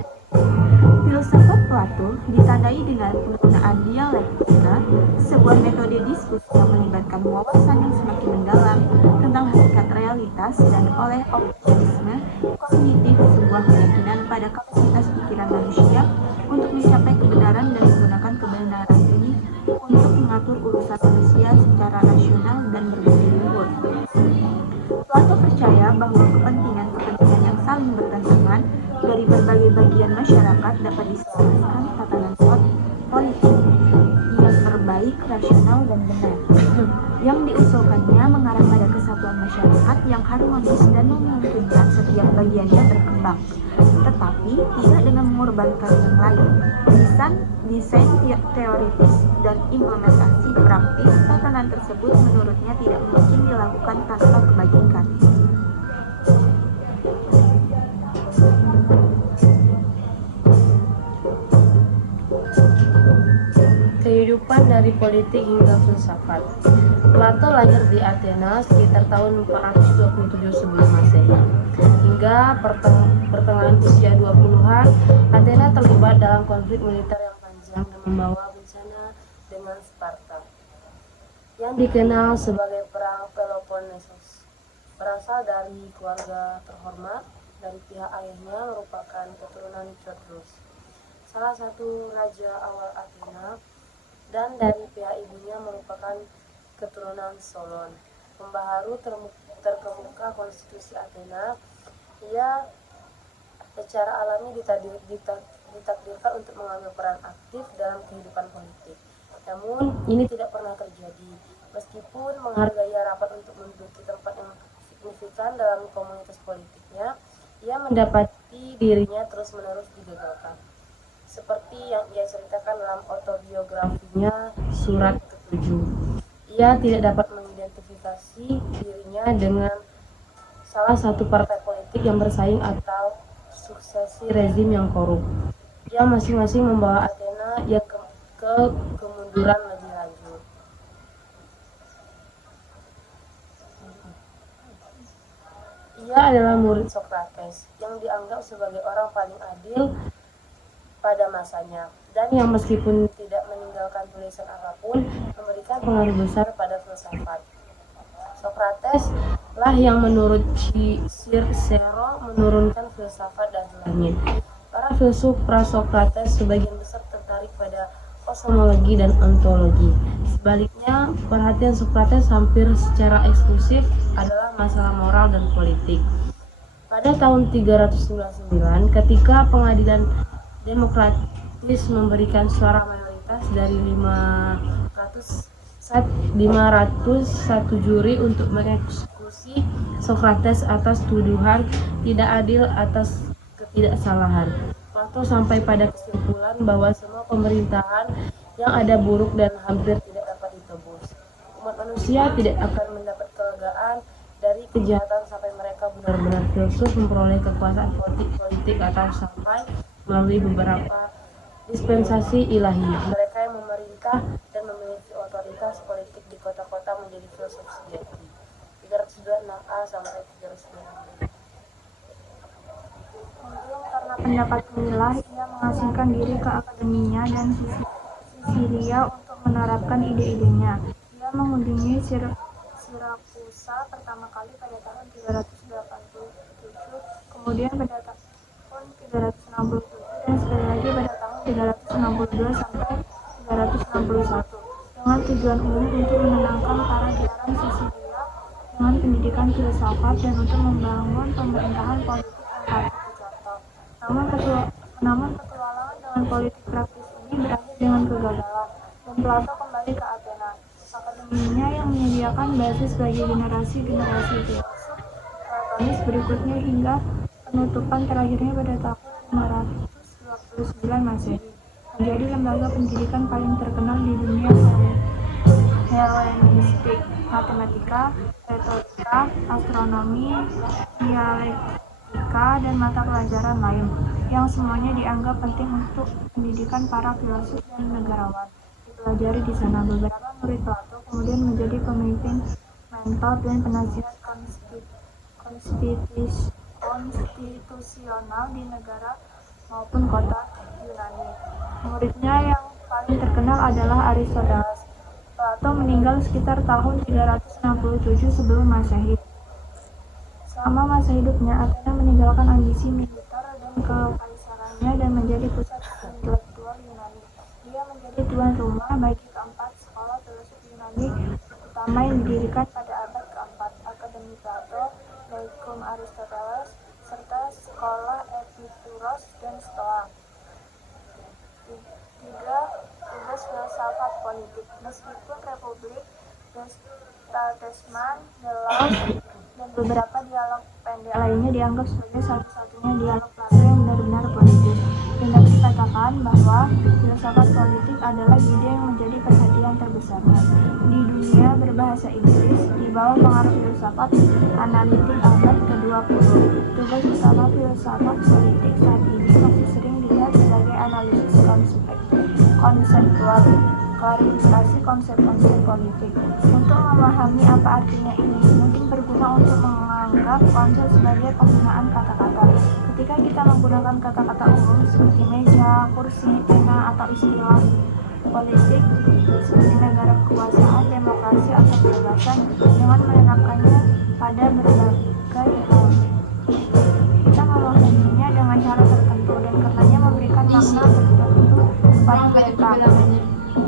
Filsafat Plato ditandai dengan penggunaan dialektika, sebuah metode diskusi yang melibatkan wawasan yang semakin mendalam tentang hakikat realitas, dan oleh optimisme kognitif, sebuah keyakinan pada kapasitas pikiran manusia untuk mencapai kebenaran dan menggunakan kebenaran ini untuk mengatur urusan manusia secara rasional dan berbudi luhur. Plato percaya bahwa kepentingan-kepentingan yang saling bertentangan dari berbagai bagian masyarakat dapat diselaraskan tatanan politik yang terbaik, rasional, dan benar. Yang diusulkannya mengarah pada kesatuan masyarakat yang harmonis dan memungkinkan setiap bagiannya berkembang, tetapi tidak dengan mengorbankan yang lain. Desain teoritis dan implementasi praktis tatanan tersebut menurutnya tidak mungkin dilakukan tanpa kebajikan. Kehidupan dari politik hingga filsafat. Plato lahir di Athena sekitar tahun 427 sebelum Masehi. Hingga pertengahan usia 20-an, Athena terlibat dalam konflik militer yang panjang dan membawa bencana dengan Sparta, yang dikenal sebagai Perang Peloponnesos. Berasal dari keluarga terhormat, dari pihak ayahnya merupakan keturunan Codrus, salah satu raja awal Athena, dan dari pihak ibunya merupakan keturunan Solon, pembaharu terkemuka konstitusi Athena. Ia secara alami ditakdirkan untuk mengambil peran aktif dalam kehidupan politik. Namun ini tidak pernah terjadi. Meskipun menghargai rapat untuk menduduki tempat yang signifikan dalam komunitas politiknya, ia mendapati dirinya terus-menerus digagalkan. Seperti yang ia ceritakan dalam autobiografinya Surat ke-7. Ia tidak dapat mengidentifikasi dirinya dengan salah satu partai politik yang bersaing atau suksesi rezim yang korup. Ia masing-masing membawa Athena ke kemunduran lebih lanjut. Ia adalah murid Socrates yang dianggap sebagai orang paling adil pada masanya, dan yang meskipun tidak meninggalkan tulisan apapun, memberikan pengaruh besar pada filsafat. Socrates lah yang menurut Cicero menurunkan filsafat dan langit. Para filsuf pra-Socrates sebagian besar tertarik pada kosmologi dan ontologi. Sebaliknya, perhatian Socrates hampir secara eksklusif adalah masalah moral dan politik. Pada tahun 399, ketika pengadilan demokratis memberikan suara mayoritas dari 501 juri untuk mengeksekusi Socrates atas tuduhan tidak adil atas ketidaksalahan. Plato sampai pada kesimpulan bahwa semua pemerintahan yang ada buruk dan hampir tidak dapat ditebus. Umat manusia tidak akan mendapat kelegaan dari kejahatan sampai mereka benar-benar filsuf memperoleh kekuasaan politik atau sampai melalui beberapa dispensasi ilahi. Mereka yang memerintah dan memiliki otoritas politik di kota-kota menjadi filsuf sejati. 326A sampai 326B. Kemudian karena pendapat inilah ia mengasingkan diri ke akademinya dan Sisilia untuk menerapkan ide-idenya. Ia mengunjungi Sirakusa pertama kali pada tahun 387, kemudian pada tahun 367 dan sekali lagi pada tahun 362 sampai 361 dengan tujuan umum untuk menenangkan para diaram Sisilia dengan pendidikan filsafat dan untuk membangun pemerintahan politik yang patut dicontoh. Namun petualangan dengan politik praktis ini berakhir dengan kegagalan dan Plato kembali ke Athena. Akademinya yang menyediakan basis bagi generasi-generasi filsuf Platonis berikutnya hingga penutupan terakhirnya pada tahun 529 Masehi, menjadi lembaga pendidikan paling terkenal di dunia Helenistik, matematika, retorika, astronomi, dialektika, dan mata pelajaran lain, yang semuanya dianggap penting untuk pendidikan para filsuf dan negarawan. Dipelajari di sana, beberapa murid Plato kemudian menjadi pemimpin, mentor, dan penasihat konstitusional di negara maupun kota Yunani. Muridnya yang paling terkenal adalah Aristoteles. Plato meninggal sekitar tahun 367 sebelum Masehi. Selama masa hidupnya, Athena meninggalkan ambisi militer dan kekaisarannya dan menjadi pusat intelektual Yunani. Dia menjadi tuan rumah bagi keempat sekolah filsuf Yunani utama yang didirikan pada abad keempat, Akademi Plato, Lyceum Aristoteles, serta sekolah Epikuros dan Stoa. Tiga tugas filsafat politik. Meskipun Republik, Statesman, The Laws, dan beberapa dialog pendek lainnya dianggap sebagai satu-satunya dialog Plato yang benar-benar politis, dan dapat dikatakan bahwa filsafat politik adalah ide yang menjadi perhatian terbesarnya di dunia berbahasa Inggris di bawah pengaruh filsafat analitik abad ke-20. Tugas utama filsafat politik saat ini masih sering dilihat sebagai analisis konseptual, klarifikasi konsep-konsep politik. Untuk memahami apa artinya ini, mungkin berguna untuk menganggap konsep sebagai penggunaan kata-kata. Ketika kita menggunakan kata-kata umum seperti meja, kursi, pena, atau istilah politik seperti negara kekuasaan, demokrasi, atau kebebasan dengan menetapkannya pada berbagai hal, kita memahaminya dengan cara tertentu dan karenanya memberikan makna tertentu kepada mereka.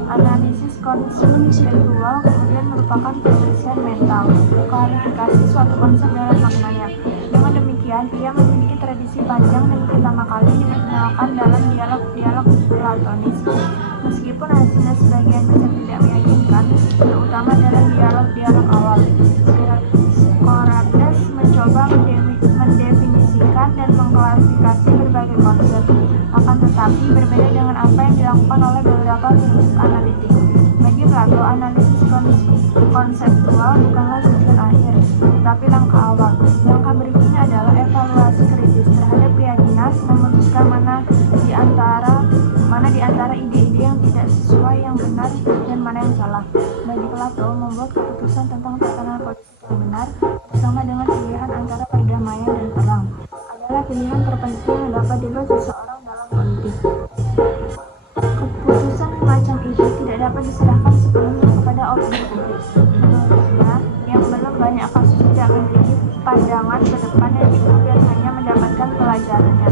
Analisis konseptual kemudian merupakan penyelesaian mental, klarifikasi suatu konsep dalam maknanya. Dengan demikian, ia memiliki tradisi panjang dan pertama kali diperkenalkan dalam dialog-dialog Platonis. Meskipun hasilnya sebagian besar tidak meyakinkan, terutama dalam dialog-dialog awal, Socrates mencoba mendefinisikan dan mengklasifikasi berbagai konsep. Akan tetapi, berbeda dengan apa yang dilakukan oleh beberapa filsuf analitik. Bagi Plato, analisis konseptual bukanlah tujuan akhir, tetapi langkah awal. Langkah berikutnya adalah evaluasi kritis terhadap keyakinan, memutuskan mana di antara ide-ide yang tidak sesuai, yang benar, dan mana yang salah. Bagi Plato, membuat keputusan tentang tatanan politik yang benar bersama dengan pilihan antara perdamaian dan perang adalah pilihan terpenting yang dapat dibuat seseorang dalam politik. Keputusan semacam itu tidak dapat diserahkan sepenuhnya kepada opini publik. Menurutnya, yang belum banyak kasus tidak memiliki pandangan ke depan yang cukup dan hanya mendapatkan pelajarannya.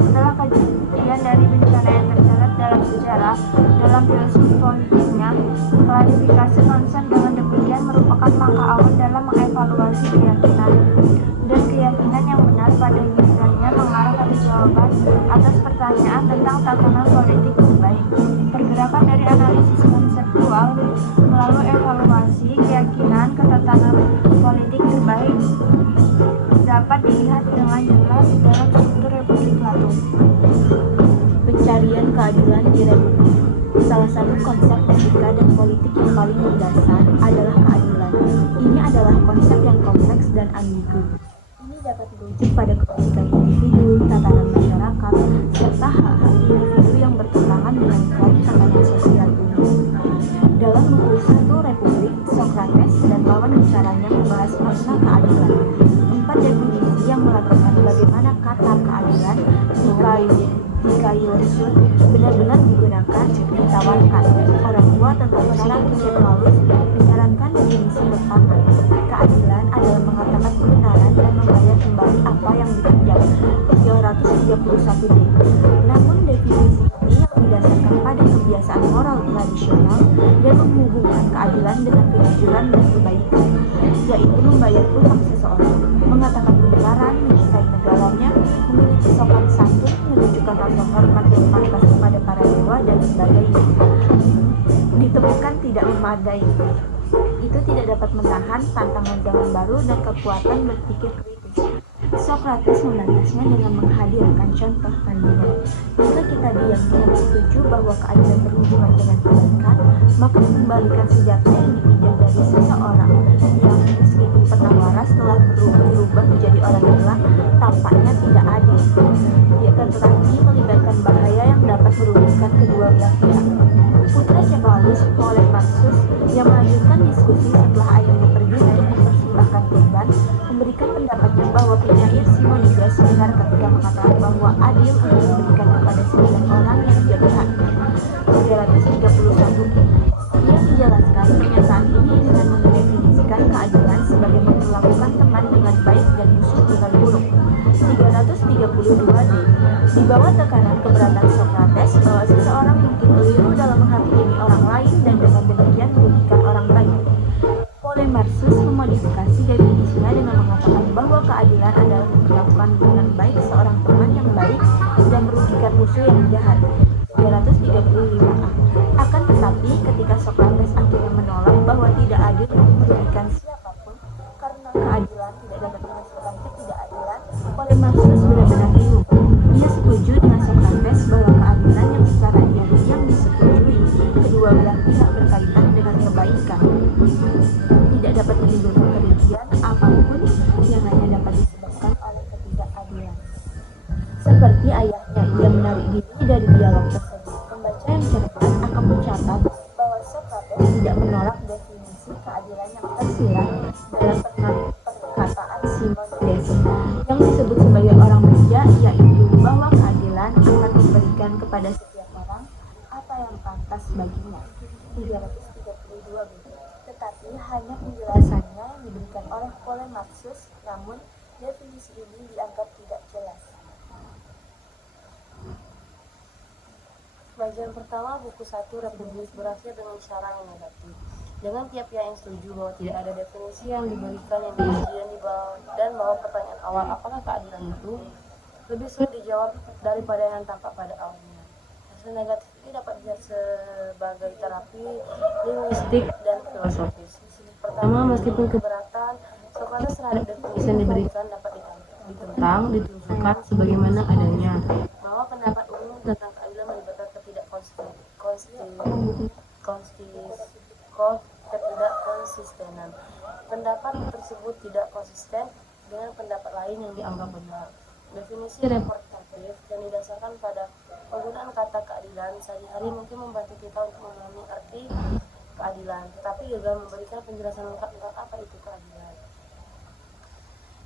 Setelah kejadian dari bencana yang tercatat dalam sejarah, dalam filosofi politiknya, klarifikasi konsep dengan demikian merupakan langkah awal dalam mengevaluasi keyakinan. Dan keyakinan yang benar pada gilirannya mengarah pada jawaban jawaban atas pertanyaan tentang tatanan politik terbaik. Pergerakan dari analisis konseptual melalui evaluasi keyakinan ke tatanan politik terbaik dapat dilihat dengan jelas dalam struktur Republik Plato. Pencarian keadilan di Republik. Salah satu konsep etika dan politik yang paling mendasar adalah keadilan. Ini adalah konsep yang kompleks dan ambigu. Ini dapat merujuk pada kebaikan individu, tatanan masyarakat, serta hak-hak individu yang bertentangan dengan form tatanan sosial umum. Dalam buku Satu Republik, Socrates dan lawan bicaranya membahas makna keadilan. 4 definisi yang melakukan bagaimana kata keadilan dikayusun benar-benar digunakan ditawarkan. Orang tua tentang cara Kecep Paulus menyarankan definisi pertama. Keadilan adalah mengatakan kebenaran dan membayar kembali apa yang dipinjam. 331D. Namun definisi ini yang didasarkan pada kebiasaan moral tradisional dan menghubungkan keadilan dengan kejujuran dan kebaikan, yaitu membayar utang seseorang, mengatakan kebenaran, mencintai negaranya, memiliki sopan santun, menunjukkan rasa hormat yang pantas kepada para dewa dan sebagainya. Ditemukan tidak memadai. Itu tidak dapat menahan tantangan zaman baru dan kekuatan berpikir kritis. Socrates membantahnya dengan menghadirkan contoh kandungan. Jika kita diam tidak setuju bahwa keadilan berhubungan dengan kebaikan, maka mengembalikan senjata yang dipinjam dari seseorang yang meskipun pernah waras telah berubah menjadi orang gila, tampaknya tidak adil. Dia akan tetapi melibatkan bahaya yang dapat merugikan kedua belah pihak. Putra Cephalus, Polemarchus, yang melanjutkan diskusi setelah ayahnya pergi untuk mempersembahkan kurban, memberikan pendapatnya bahwa penyair Simonides benar ketika mengatakan bahwa adil untuk diberikan kepada 9 orang yang dia berhaknya. 331. Ia menjelaskan pernyataan ini dengan mendefinisikan keadilan sebagai memperlakukan teman dengan baik dan musuh dengan buruk. 332D. Di bawah tekanan keberatan Socrates bahwa seseorang mungkin keliru dalam menghakimi orang lain dan dengan demikian merugikan orang lain, Polemarchus memodifikasi definisinya dengan mengatakan bahwa keadilan adalah memperlakukan dengan baik seorang teman yang baik dan merugikan musuh yang jahat. 335A. Akan tetapi ketika Socrates akhirnya menolak bahwa tidak adil untuk merugikan siapapun karena keadilan tidak dapat menghasilkan ketidakadilan, Polemarchus benar-benar bingung. Ia setuju dengan Socrates bahwa keadilan yang secara teori yang disetujui kedua belah pihak berkaitan dengan kebaikan tidak dapat menimbulkan kerugian apapun yang hanya dapat disebabkan oleh ketidakadilan. Seperti ayahnya, ia menarik diri dari dialog tersebut. Pembaca yang cerdas akan mencatat bahwa Socrates tidak menolak definisi keadilan yang tersirat dalam perkataan Simonides yang disebut sebagai orang bijak, yaitu bahwa keadilan akan memberikan kepada setiap orang apa yang pantas baginya. 332B. Tetapi hanya penjelasannya yang diberikan oleh Polemarchus, namun definisi ini dianggap tidak jelas. Bagian pertama buku 1 Republik berakhir dengan cara yang negatif. Dengan tiap pihak yang setuju bahwa tidak ada definisi yang diberikan yang kemudian dibawa dan bahwa pertanyaan awal apakah keadilan itu lebih sulit dijawab daripada yang tampak pada awalnya. Hasil negatif ini dapat dilihat sebagai terapi linguistik dan filosofis. Pertama, meskipun keberatan Socrates terhadap definisi yang diberikan dapat ditentang, ditunjukkan sebagaimana adanya bahwa pendapat umum tentang keadilan melibatkan ketidakkonsistenan. Pendapat tersebut tidak konsisten dengan pendapat lain yang dianggap benar. Definisi representatif yang didasarkan pada penggunaan kata keadilan sehari-hari mungkin membantu kita untuk memahami arti keadilan, tetapi juga memberikan penjelasan lengkap tentang apa itu keadilan.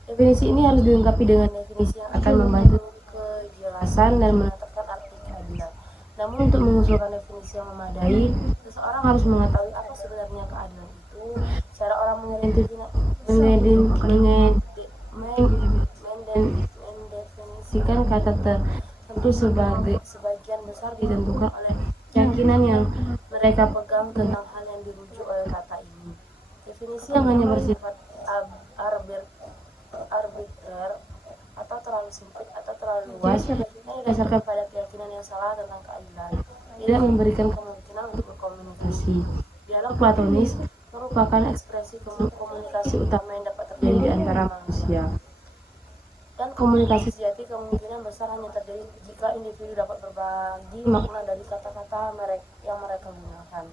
Definisi ini harus dilengkapi dengan definisi yang akan membantu kejelasan dan menetapkan arti keadilan. Namun untuk mengusulkan definisi yang memadai, seseorang harus mengetahui apa sebenarnya keadilan itu. Cara orang mendefinisikan kata tertentu sebagian besar ditentukan oleh keyakinan yang mereka pegang tentang hal yang dirujuk oleh kata ini. Definisi yang hanya bersifat arbitrer atau terlalu sempit atau terlalu luas yang didasarkan pada keyakinan yang salah tentang keadilan, tidak memberikan kemungkinan untuk berkomunikasi. Dialog platonis merupakan ekspresi komunikasi utama yang dapat terjadi di antara manusia. Dan komunikasi sejati kemungkinan besar hanya terjadi jika individu dapat berbagi makna dari kata-kata yang mereka gunakan.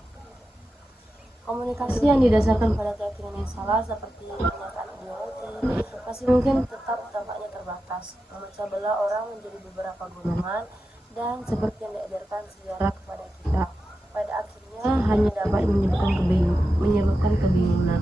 Komunikasi yang didasarkan pada keyakinan yang salah seperti pernyataan ideologi masih mungkin tetap tampaknya terbatas, memecah belah orang menjadi beberapa golongan, dan seperti yang diajarkan sejarah kepada kita, pada akhirnya hanya dapat menyebabkan kebingungan.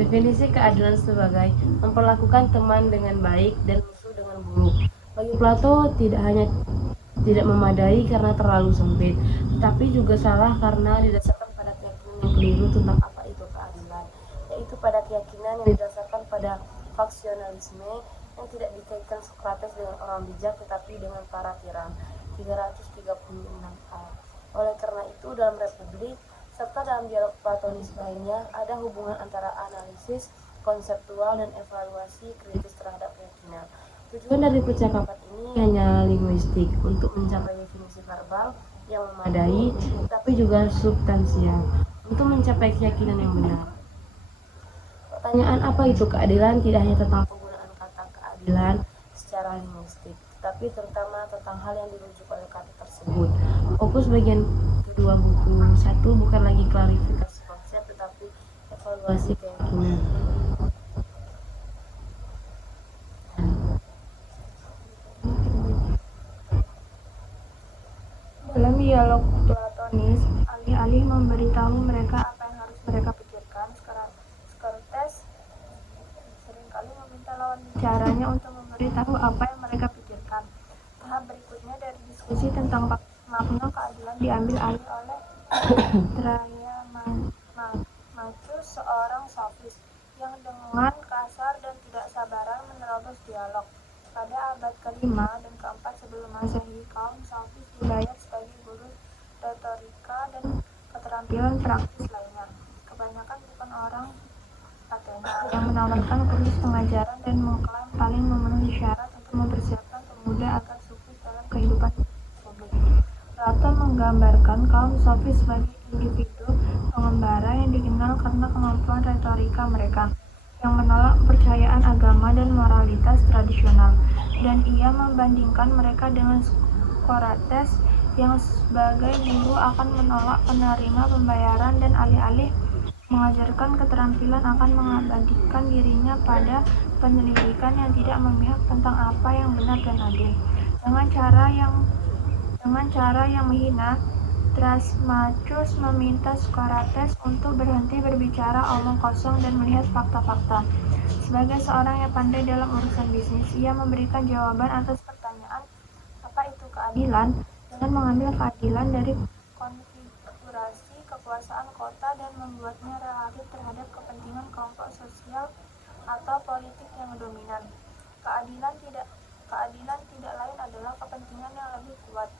Definisi keadilan sebagai memperlakukan teman dengan baik dan musuh dengan buruk. Bagi Plato tidak memadai karena terlalu sempit, tetapi juga salah karena didasarkan pada keyakinan yang keliru tentang apa itu keadilan, yaitu pada keyakinan yang didasarkan pada faksionalisme yang tidak dikaitkan Sokrates dengan orang bijak tetapi dengan para tiran. 336a. Oleh karena itu dalam Republik serta dalam dialog platonis lainnya ada hubungan antara analisis konseptual dan evaluasi kritis terhadap keyakinan. Tujuan dari percakapan ini hanya linguistik, untuk mencapai definisi verbal yang memadai, tapi juga substansial, untuk mencapai keyakinan yang benar. Pertanyaan apa itu keadilan tidak hanya tentang penggunaan kata keadilan secara linguistik, tetapi terutama tentang hal yang dirujuk oleh kata tersebut. Fokus bagian kedua buku 1 bukan lagi klarifikasi konsep, tetapi evaluasi keyakinan. Dalam dialog platonis, alih-alih memberitahu mereka apa yang harus mereka pikirkan, Sokrates seringkali meminta lawan bicaranya untuk memberitahu apa yang mereka pikirkan. Tahap berikutnya dari diskusi tentang makna keadilan diambil alih oleh Traian-Macus, seorang sofis yang dengan kasar dan tidak sabaran menerobos dialog. Pada abad ke-5 dan ke-4 sebelum Masehi, kaum sofis dibayar sebagai guru retorika dan keterampilan praktis lainnya. Kebanyakan bukan orang Athena yang menawarkan kursus pengajaran dan mengklaim paling memenuhi syarat untuk mempersiapkan pemuda agar sukses dalam kehidupan publik. Plato menggambarkan kaum sofis sebagai individu pengembara yang dikenal karena kemampuan retorika mereka, yang menolak kepercayaan agama dan moralitas tradisional, dan ia membandingkan mereka dengan Sokrates yang sebagai guru akan menolak penerima pembayaran dan alih-alih mengajarkan keterampilan akan mengabadikan dirinya pada penyelidikan yang tidak memihak tentang apa yang benar dan adil. Dengan cara yang menghina, Thrasymachus meminta Sokrates untuk berhenti berbicara omong kosong dan melihat fakta-fakta. Sebagai seorang yang pandai dalam urusan bisnis, ia memberikan jawaban atas pertanyaan apa itu keadilan dengan mengambil keadilan dari konfigurasi kekuasaan kota dan membuatnya relatif terhadap kepentingan kelompok sosial atau politik yang dominan. Keadilan tidak lain adalah kepentingan yang lebih kuat.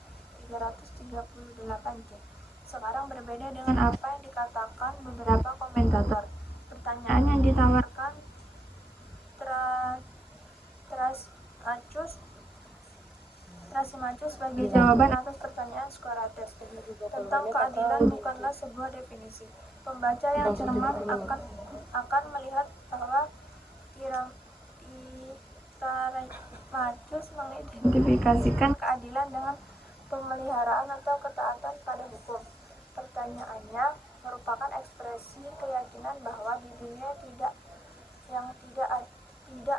338c. Sekarang berbeda dengan apa yang dikatakan beberapa komentator. Pertanyaan yang ditawarkan Thrasymachus sebagai jawaban atas pertanyaan Sokrates tentang keadilan bukanlah sebuah definisi. Pembaca yang cermat akan melihat bahwa Thrasymachus mengidentifikasikan keadilan dengan pemeliharaan atau ketaatan pada hukum. Pertanyaannya merupakan ekspresi keyakinan bahwa di dunia tidak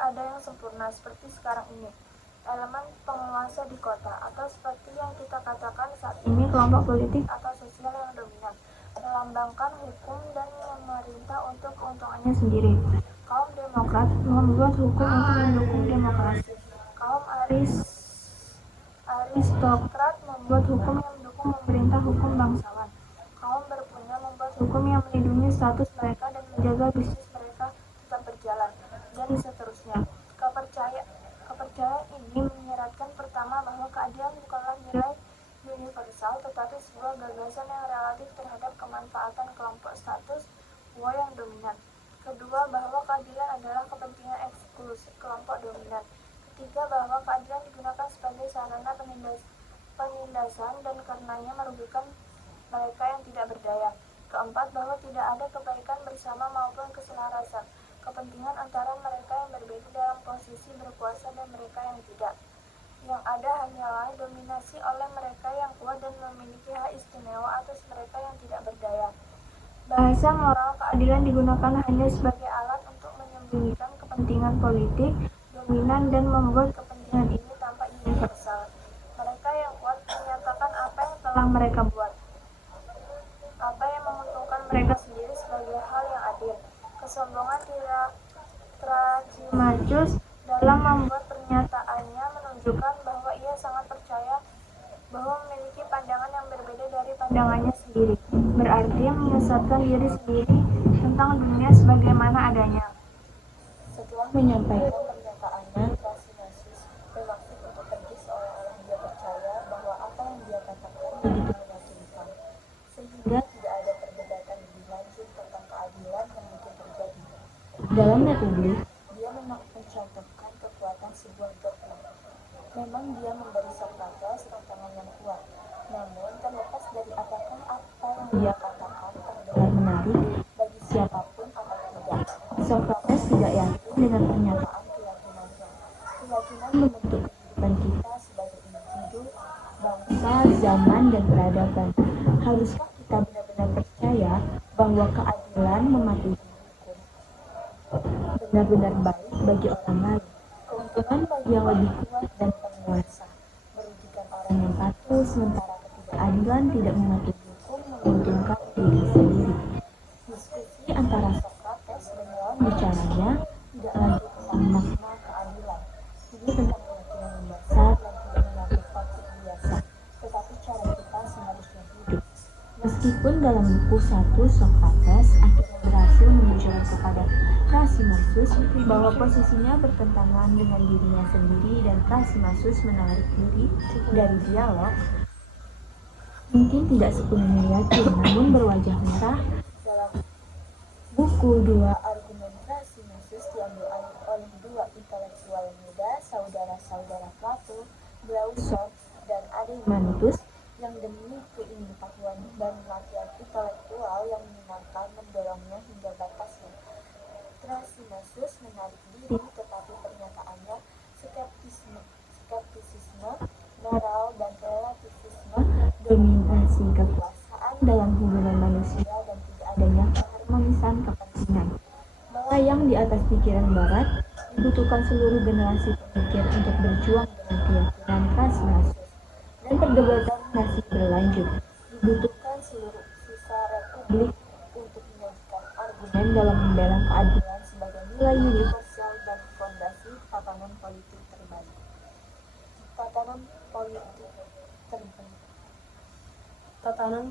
ada yang sempurna seperti sekarang ini, elemen penguasa di kota, atau seperti yang kita katakan saat ini kelompok politik atau sosial yang dominan, melambangkan hukum dan memerintah untuk keuntungannya sendiri. Kaum demokrat membuat hukum untuk mendukung demokrasi. Kaum aristokrat membuat hukum yang mendukung pemerintah hukum bangsawan. Kaum berpunya membuat hukum yang melindungi status mereka dan menjaga bisnis mereka tetap berjalan, dan seterusnya. Kepercayaan ini menyeratkan pertama bahwa keadilan bukanlah nilai universal, tetapi sebuah gagasan yang relatif terhadap kemanfaatan kelompok status quo yang dominan. Kedua, bahwa keadilan adalah kepentingan eksklusif kelompok dominan. Ketiga, bahwa keadilan digunakan sebagai sarana penindasan dan karenanya merugikan mereka yang tidak berdaya. Keempat, bahwa tidak ada kebaikan bersama maupun keselarasan kepentingan antara mereka yang berbeda dalam posisi berkuasa dan mereka yang tidak. Yang ada hanyalah dominasi oleh mereka yang kuat dan memiliki hak istimewa atas mereka yang tidak berdaya. Bahasa moral keadilan digunakan hanya sebagai alat untuk menyembunyikan kepentingan politik dominan dan membuat kepentingan ini tampak universal. Mereka yang kuat menyatakan apa yang telah mereka buat, apa yang menguntungkan mereka sendiri sebagai hal yang adil. Kesombongan tidak Thrasymachus dalam membuat pernyataannya menunjukkan bahwa ia sangat percaya bahwa memiliki pandangan yang berbeda dari pandangannya sendiri, berarti menyesatkan diri sendiri tentang dunia sebagaimana adanya. Setelah menyampaikan pernyataannya, Thrasymachus bermaksud untuk pergi seolah-olah dia percaya bahwa apa yang dia katakan begitu meyakinkan, sehingga tidak ada perdebatan lebih lanjut tentang keadilan yang mungkin terjadi. Dalam Republik, dia mencontohkan kekuatan sebuah dogma. Memang dia memberi Socrates tantangan yang kuat, namun terlepas dari apakah apa yang dia katakan terdengar menarik bagi siapapun atau tidak, Socrates tidak yakin dengan pernyataan keyakinannya. Keyakinan membentuk kehidupan kita sebagai individu, bangsa, zaman, dan peradaban. Haruskah kita benar-benar percaya bahwa keadilan mematuhi hukum benar-benar baik bagi orang lain, keuntungan bagi yang lebih kuat dan penguasa, merugikan orang yang patuh, sementara ketidakadilan tidak mematuhi hukum menguntungkan diri sendiri. Diskusi antara Socrates dan lawan bicaranya tidak lagi tentang makna keadilan. Ini tentang keyakinan mendasar dan tidak mengatur topik biasa, tetapi cara kita seharusnya hidup. Meskipun dalam buku 1 Socrates akhirnya berhasil menunjukkan kepada Thrasymachus bahwa posisinya bertentangan dengan dirinya sendiri dan Thrasymachus menarik diri dari dialog, mungkin tidak sepenuhnya yakin, namun berwajah merah. Dalam buku 2 argumen Thrasymachus diambil alih oleh dua intelektual muda, saudara-saudara Plato, Glaucon, dan Adeimantus, yang demi keingin-tahuan dan latihan intelektual yang menyenangkan mendorongnya hingga batasnya. Thrasymachus menarik diri, tetapi pernyataannya skeptisisme moral dan relativisme, dominasi kekuasaan dalam hubungan manusia, dan tidak adanya keharmonisan kepentingan melayang di atas pikiran barat. Dibutuhkan seluruh generasi pemikir untuk berjuang dengan keyakinan Thrasymachus, dan perdebatan masih berlanjut. Dibutuhkan seluruh sisa Republik untuk menyajikan argumen dalam membela keadilan sebagai nilai universal dan fondasi tatanan politik terbaik. Tatanan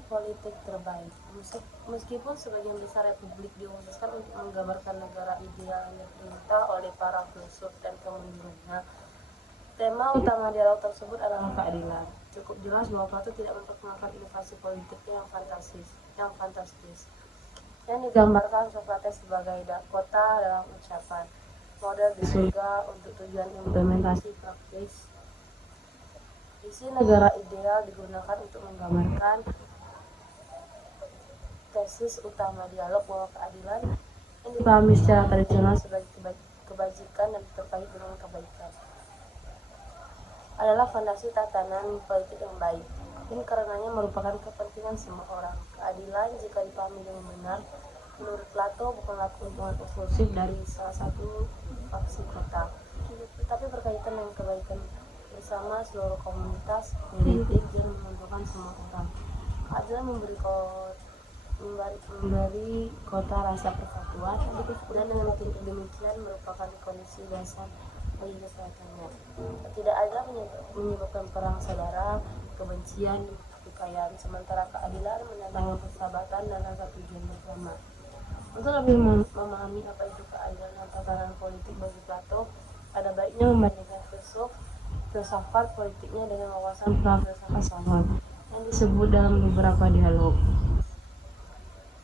politik terbaik. Meskipun sebagian besar republik dikhususkan untuk menggambarkan negara ideal yang diperintah oleh para filsuf dan kementeriannya, tema utama dialog tersebut adalah keadilan. Cukup jelas bahwa Plato tidak memperkenalkan inovasi politiknya yang fantastis, yang digambarkan Socrates sebagai kota dalam ucapan, model di surga untuk tujuan implementasi praktis. Isi negara ideal digunakan untuk menggambarkan tesis utama dialog bahwa keadilan yang dipahami secara tradisional sebagai kebajikan dan terkait dengan kebaikan adalah fondasi tatanan politik yang baik. Ini karenanya merupakan kepentingan semua orang. Keadilan jika dipahami dengan benar, menurut Plato bukanlah keuntungan eksklusif dari salah satu faksi kota, tetapi berkaitan dengan kebaikan bersama seluruh komunitas politik dan menguntungkan semua orang. Keadilan memberi kota rasa persatuan, dan dengan demikian merupakan kondisi dasar bagi kesehatannya. Ketidakadilan menyebabkan perang saudara, kebencian, kekayaan, sementara keadilan mendatangkan persahabatan dan rasa tujuan bersama. Untuk lebih memahami apa itu keadilan dan tatanan politik bagi Plato, ada baiknya membandingkan filsafat politiknya dengan wawasan pra-filsafat Solon yang disebut dalam beberapa dialog.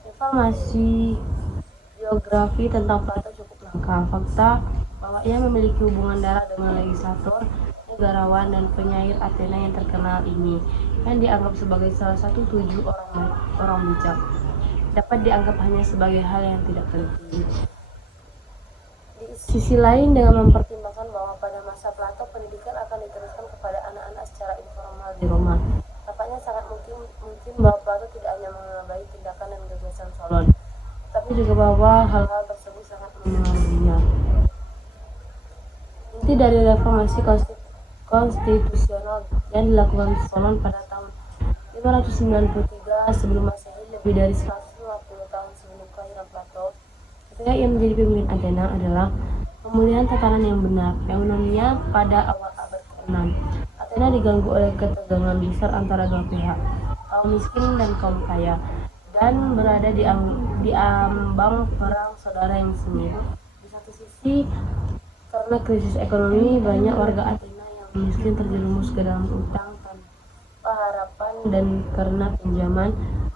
Eva masih Biografi tentang Plato cukup lengkap. Fakta bahwa ia memiliki hubungan darah dengan legislator, negarawan, dan penyair Athena yang terkenal ini, yang dianggap sebagai salah satu 7 orang bijak, dapat dianggap hanya sebagai hal yang tidak penting. Di sisi lain, dengan mempertimbangkan bahwa pada masa Plato pendidikan akan diteruskan kepada anak-anak secara informal di Roma, tampaknya sangat mungkin bahwa Plato tidak hanya mengabai tindakan dan gagasan Solon, tapi juga bahwa hal-hal tersebut sangat mempengaruhinya. Inti dari reformasi konstitusional yang dilakukan Solon pada tahun 593 sebelum Masehi, lebih dari 150 tahun sebelum kelahiran Plato, ketika ia menjadi pemimpin Athena, adalah pemulihan tatanan yang benar. Eunomia pada awal abad ke-6. Athena diganggu oleh ketegangan besar antara dua pihak, kaum miskin dan kaum kaya, dan berada di ambang perang saudara yang sengit. Di satu sisi, karena krisis ekonomi, banyak warga Athena yang miskin terjerumus ke dalam utang tanpa harapan, dan karena pinjaman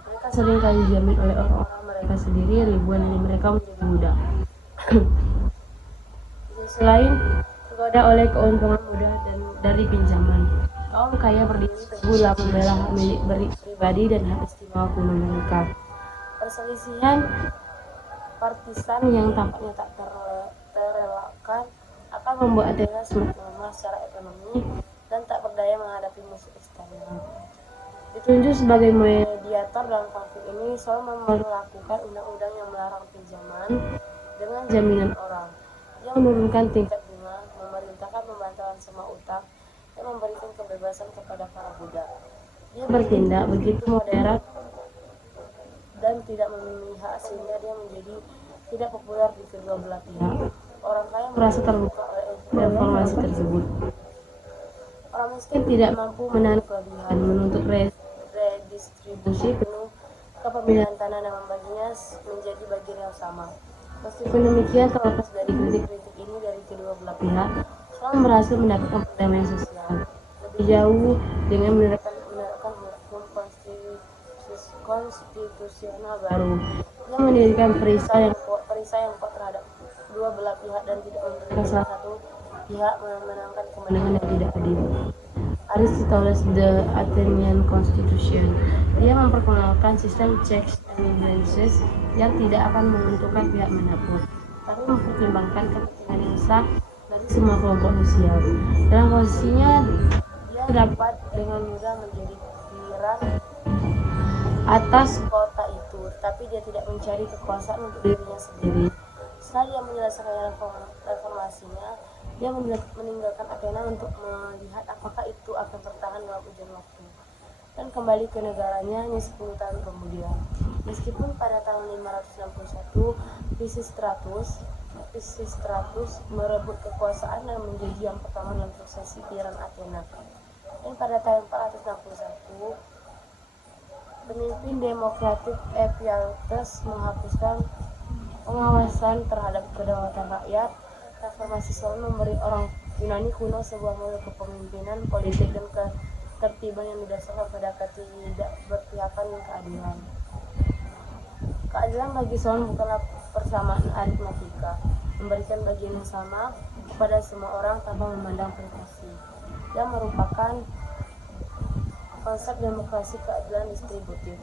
mereka sering kali dijamin oleh orang-orang mereka sendiri, ribuan dari mereka menjadi budak. Di sisi lain, tergoda oleh keuntungan mudah dan dari pinjaman, kaum kaya berdiri teguh dalam membela hak milik pribadi dan hak istimewa kuno mereka. Perselisihan partisan yang tampaknya tak terelakkan akan membuat Athena semakin lemah secara ekonomi dan tak berdaya menghadapi musuh eksternal. Ditunjuk sebagai mediator dalam konflik ini, Solon memperlakukan undang-undang yang melarang pinjaman dengan jaminan orang. Dia menurunkan tingkat bunga, memerintahkan pembatalan semua utang, dan memberikan kebebasan kepada para budak. Dia bertindak begitu moderat dan tidak memihak, sehingga dia menjadi tidak populer di kedua belah pihak. Orang kaya merasa terbuka oleh reformasi tersebut. Orang miskin tidak mampu menahan kelebihan, menuntut redistribusi penuh kepemilikan tanah dan membaginya menjadi bagian yang sama. Meskipun demikian, terlepas dari kritik-kritik ini dari kedua belah pihak, Solon berhasil mendapatkan perdamaian sosial lebih jauh dengan menerapkan hukum konstitusional baru. Dia mendirikan perisai yang kuat terhadap dua belah pihak dan tidak memberikan salah satu pihak memenangkan kemenangan yang tidak adil. Aristoteles, The Athenian Constitution. Dia memperkenalkan sistem checks and balances yang tidak akan menguntungkan pihak manapun, tapi mempertimbangkan kepentingan yang sah dari semua kelompok sosial. Dalam posisinya, dia dapat dengan mudah menjadi piran atas kota itu, tapi dia tidak mencari kekuasaan untuk dirinya sendiri. Setelah dia menyelesaikan reformasinya, dia meninggalkan Athena untuk melihat apakah itu akan bertahan dalam ujian waktu, dan kembali ke negaranya hanya 10 tahun kemudian. Meskipun pada tahun 561 Pisistratus merebut kekuasaan dan menjadi yang pertama dalam suksesi piran Athena, dan pada tahun 461 pemimpin demokratik Ephialtes menghapuskan pengawasan terhadap kedaulatan rakyat. Reformasi Solon memberi orang Yunani kuno sebuah model kepemimpinan politik dan ketertiban yang didasarkan pada ketidakberpihakan dan keadilan. Keadilan bagi Solon bukanlah persamaan aritmatika, memberikan bagian yang sama kepada semua orang tanpa memandang privasi. Dia merupakan konsep demokrasi keadilan distributif,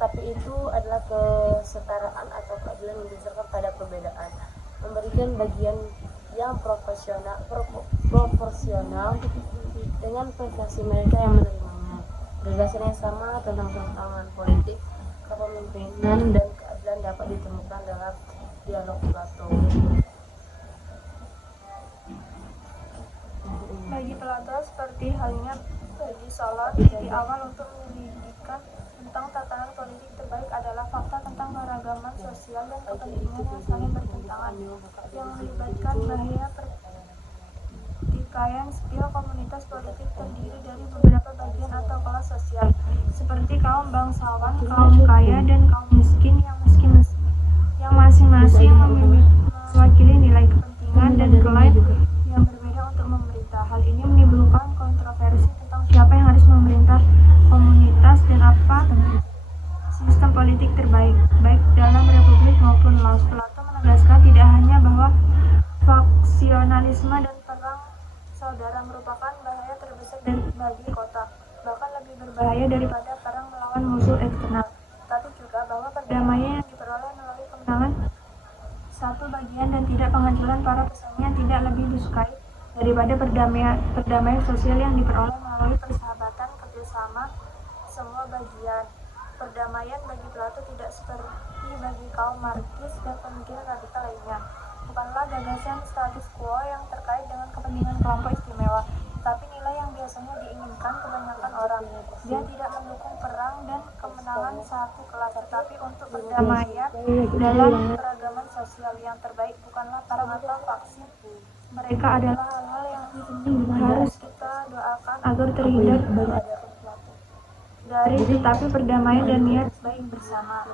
tapi itu adalah kesetaraan atau keadilan yang didasarkan pada perbedaan, memberikan bagian yang proporsional dengan prestasi mereka yang menerimanya. Gagasan yang sama tentang tantangan politik, kepemimpinan, dan keadilan dapat ditemukan dalam dialog Plato. Bagi Plato, seperti halnya bagi Solon, titik awal untuk menyelidikkan tentang tatanan politik terbaik adalah fakta tentang keragaman sosial dan kepentingan yang saling bertentangan, yang melibatkan bahaya pertikaian sipil. Komunitas politik terdiri dari beberapa bagian atau kelas sosial, seperti kaum bangsawan, kaum kaya, dan kaum miskin yang masing-masing mewakili nilai kepentingan dan klaim yang berbeda untuk memerintah. Hal ini menimbulkan kontroversi tentang siapa yang harus memerintah komunitas dan apa sistem politik terbaik, baik dalam republik maupun Laos. Plato terorisme dan perang saudara merupakan bahaya terbesar bagi kota, bahkan lebih berbahaya daripada perang melawan musuh eksternal. Tapi juga bahwa perdamaian yang diperoleh melalui kemenangan satu bagian dan tidak penghancuran para pesaingnya tidak lebih disukai daripada perdamaian sosial yang diperoleh melalui persahabatan kerjasama semua bagian. Perdamaian bagi Plato tidak seperti bagi kaum Marxis dan pemikiran radikal lainnya. Bukanlah gagasan status quo yang terkait dengan kepentingan kelompok istimewa, tetapi nilai yang biasanya diinginkan kebanyakan orang. Dia tidak mendukung perang dan kemenangan satu kelas, tetapi untuk perdamaian dalam keragaman sosial. Yang terbaik bukanlah perang atau vaksin. Mereka adalah hal-hal yang harus kita doakan agar terhindar dari, tetapi perdamaian dan niat baik bersama.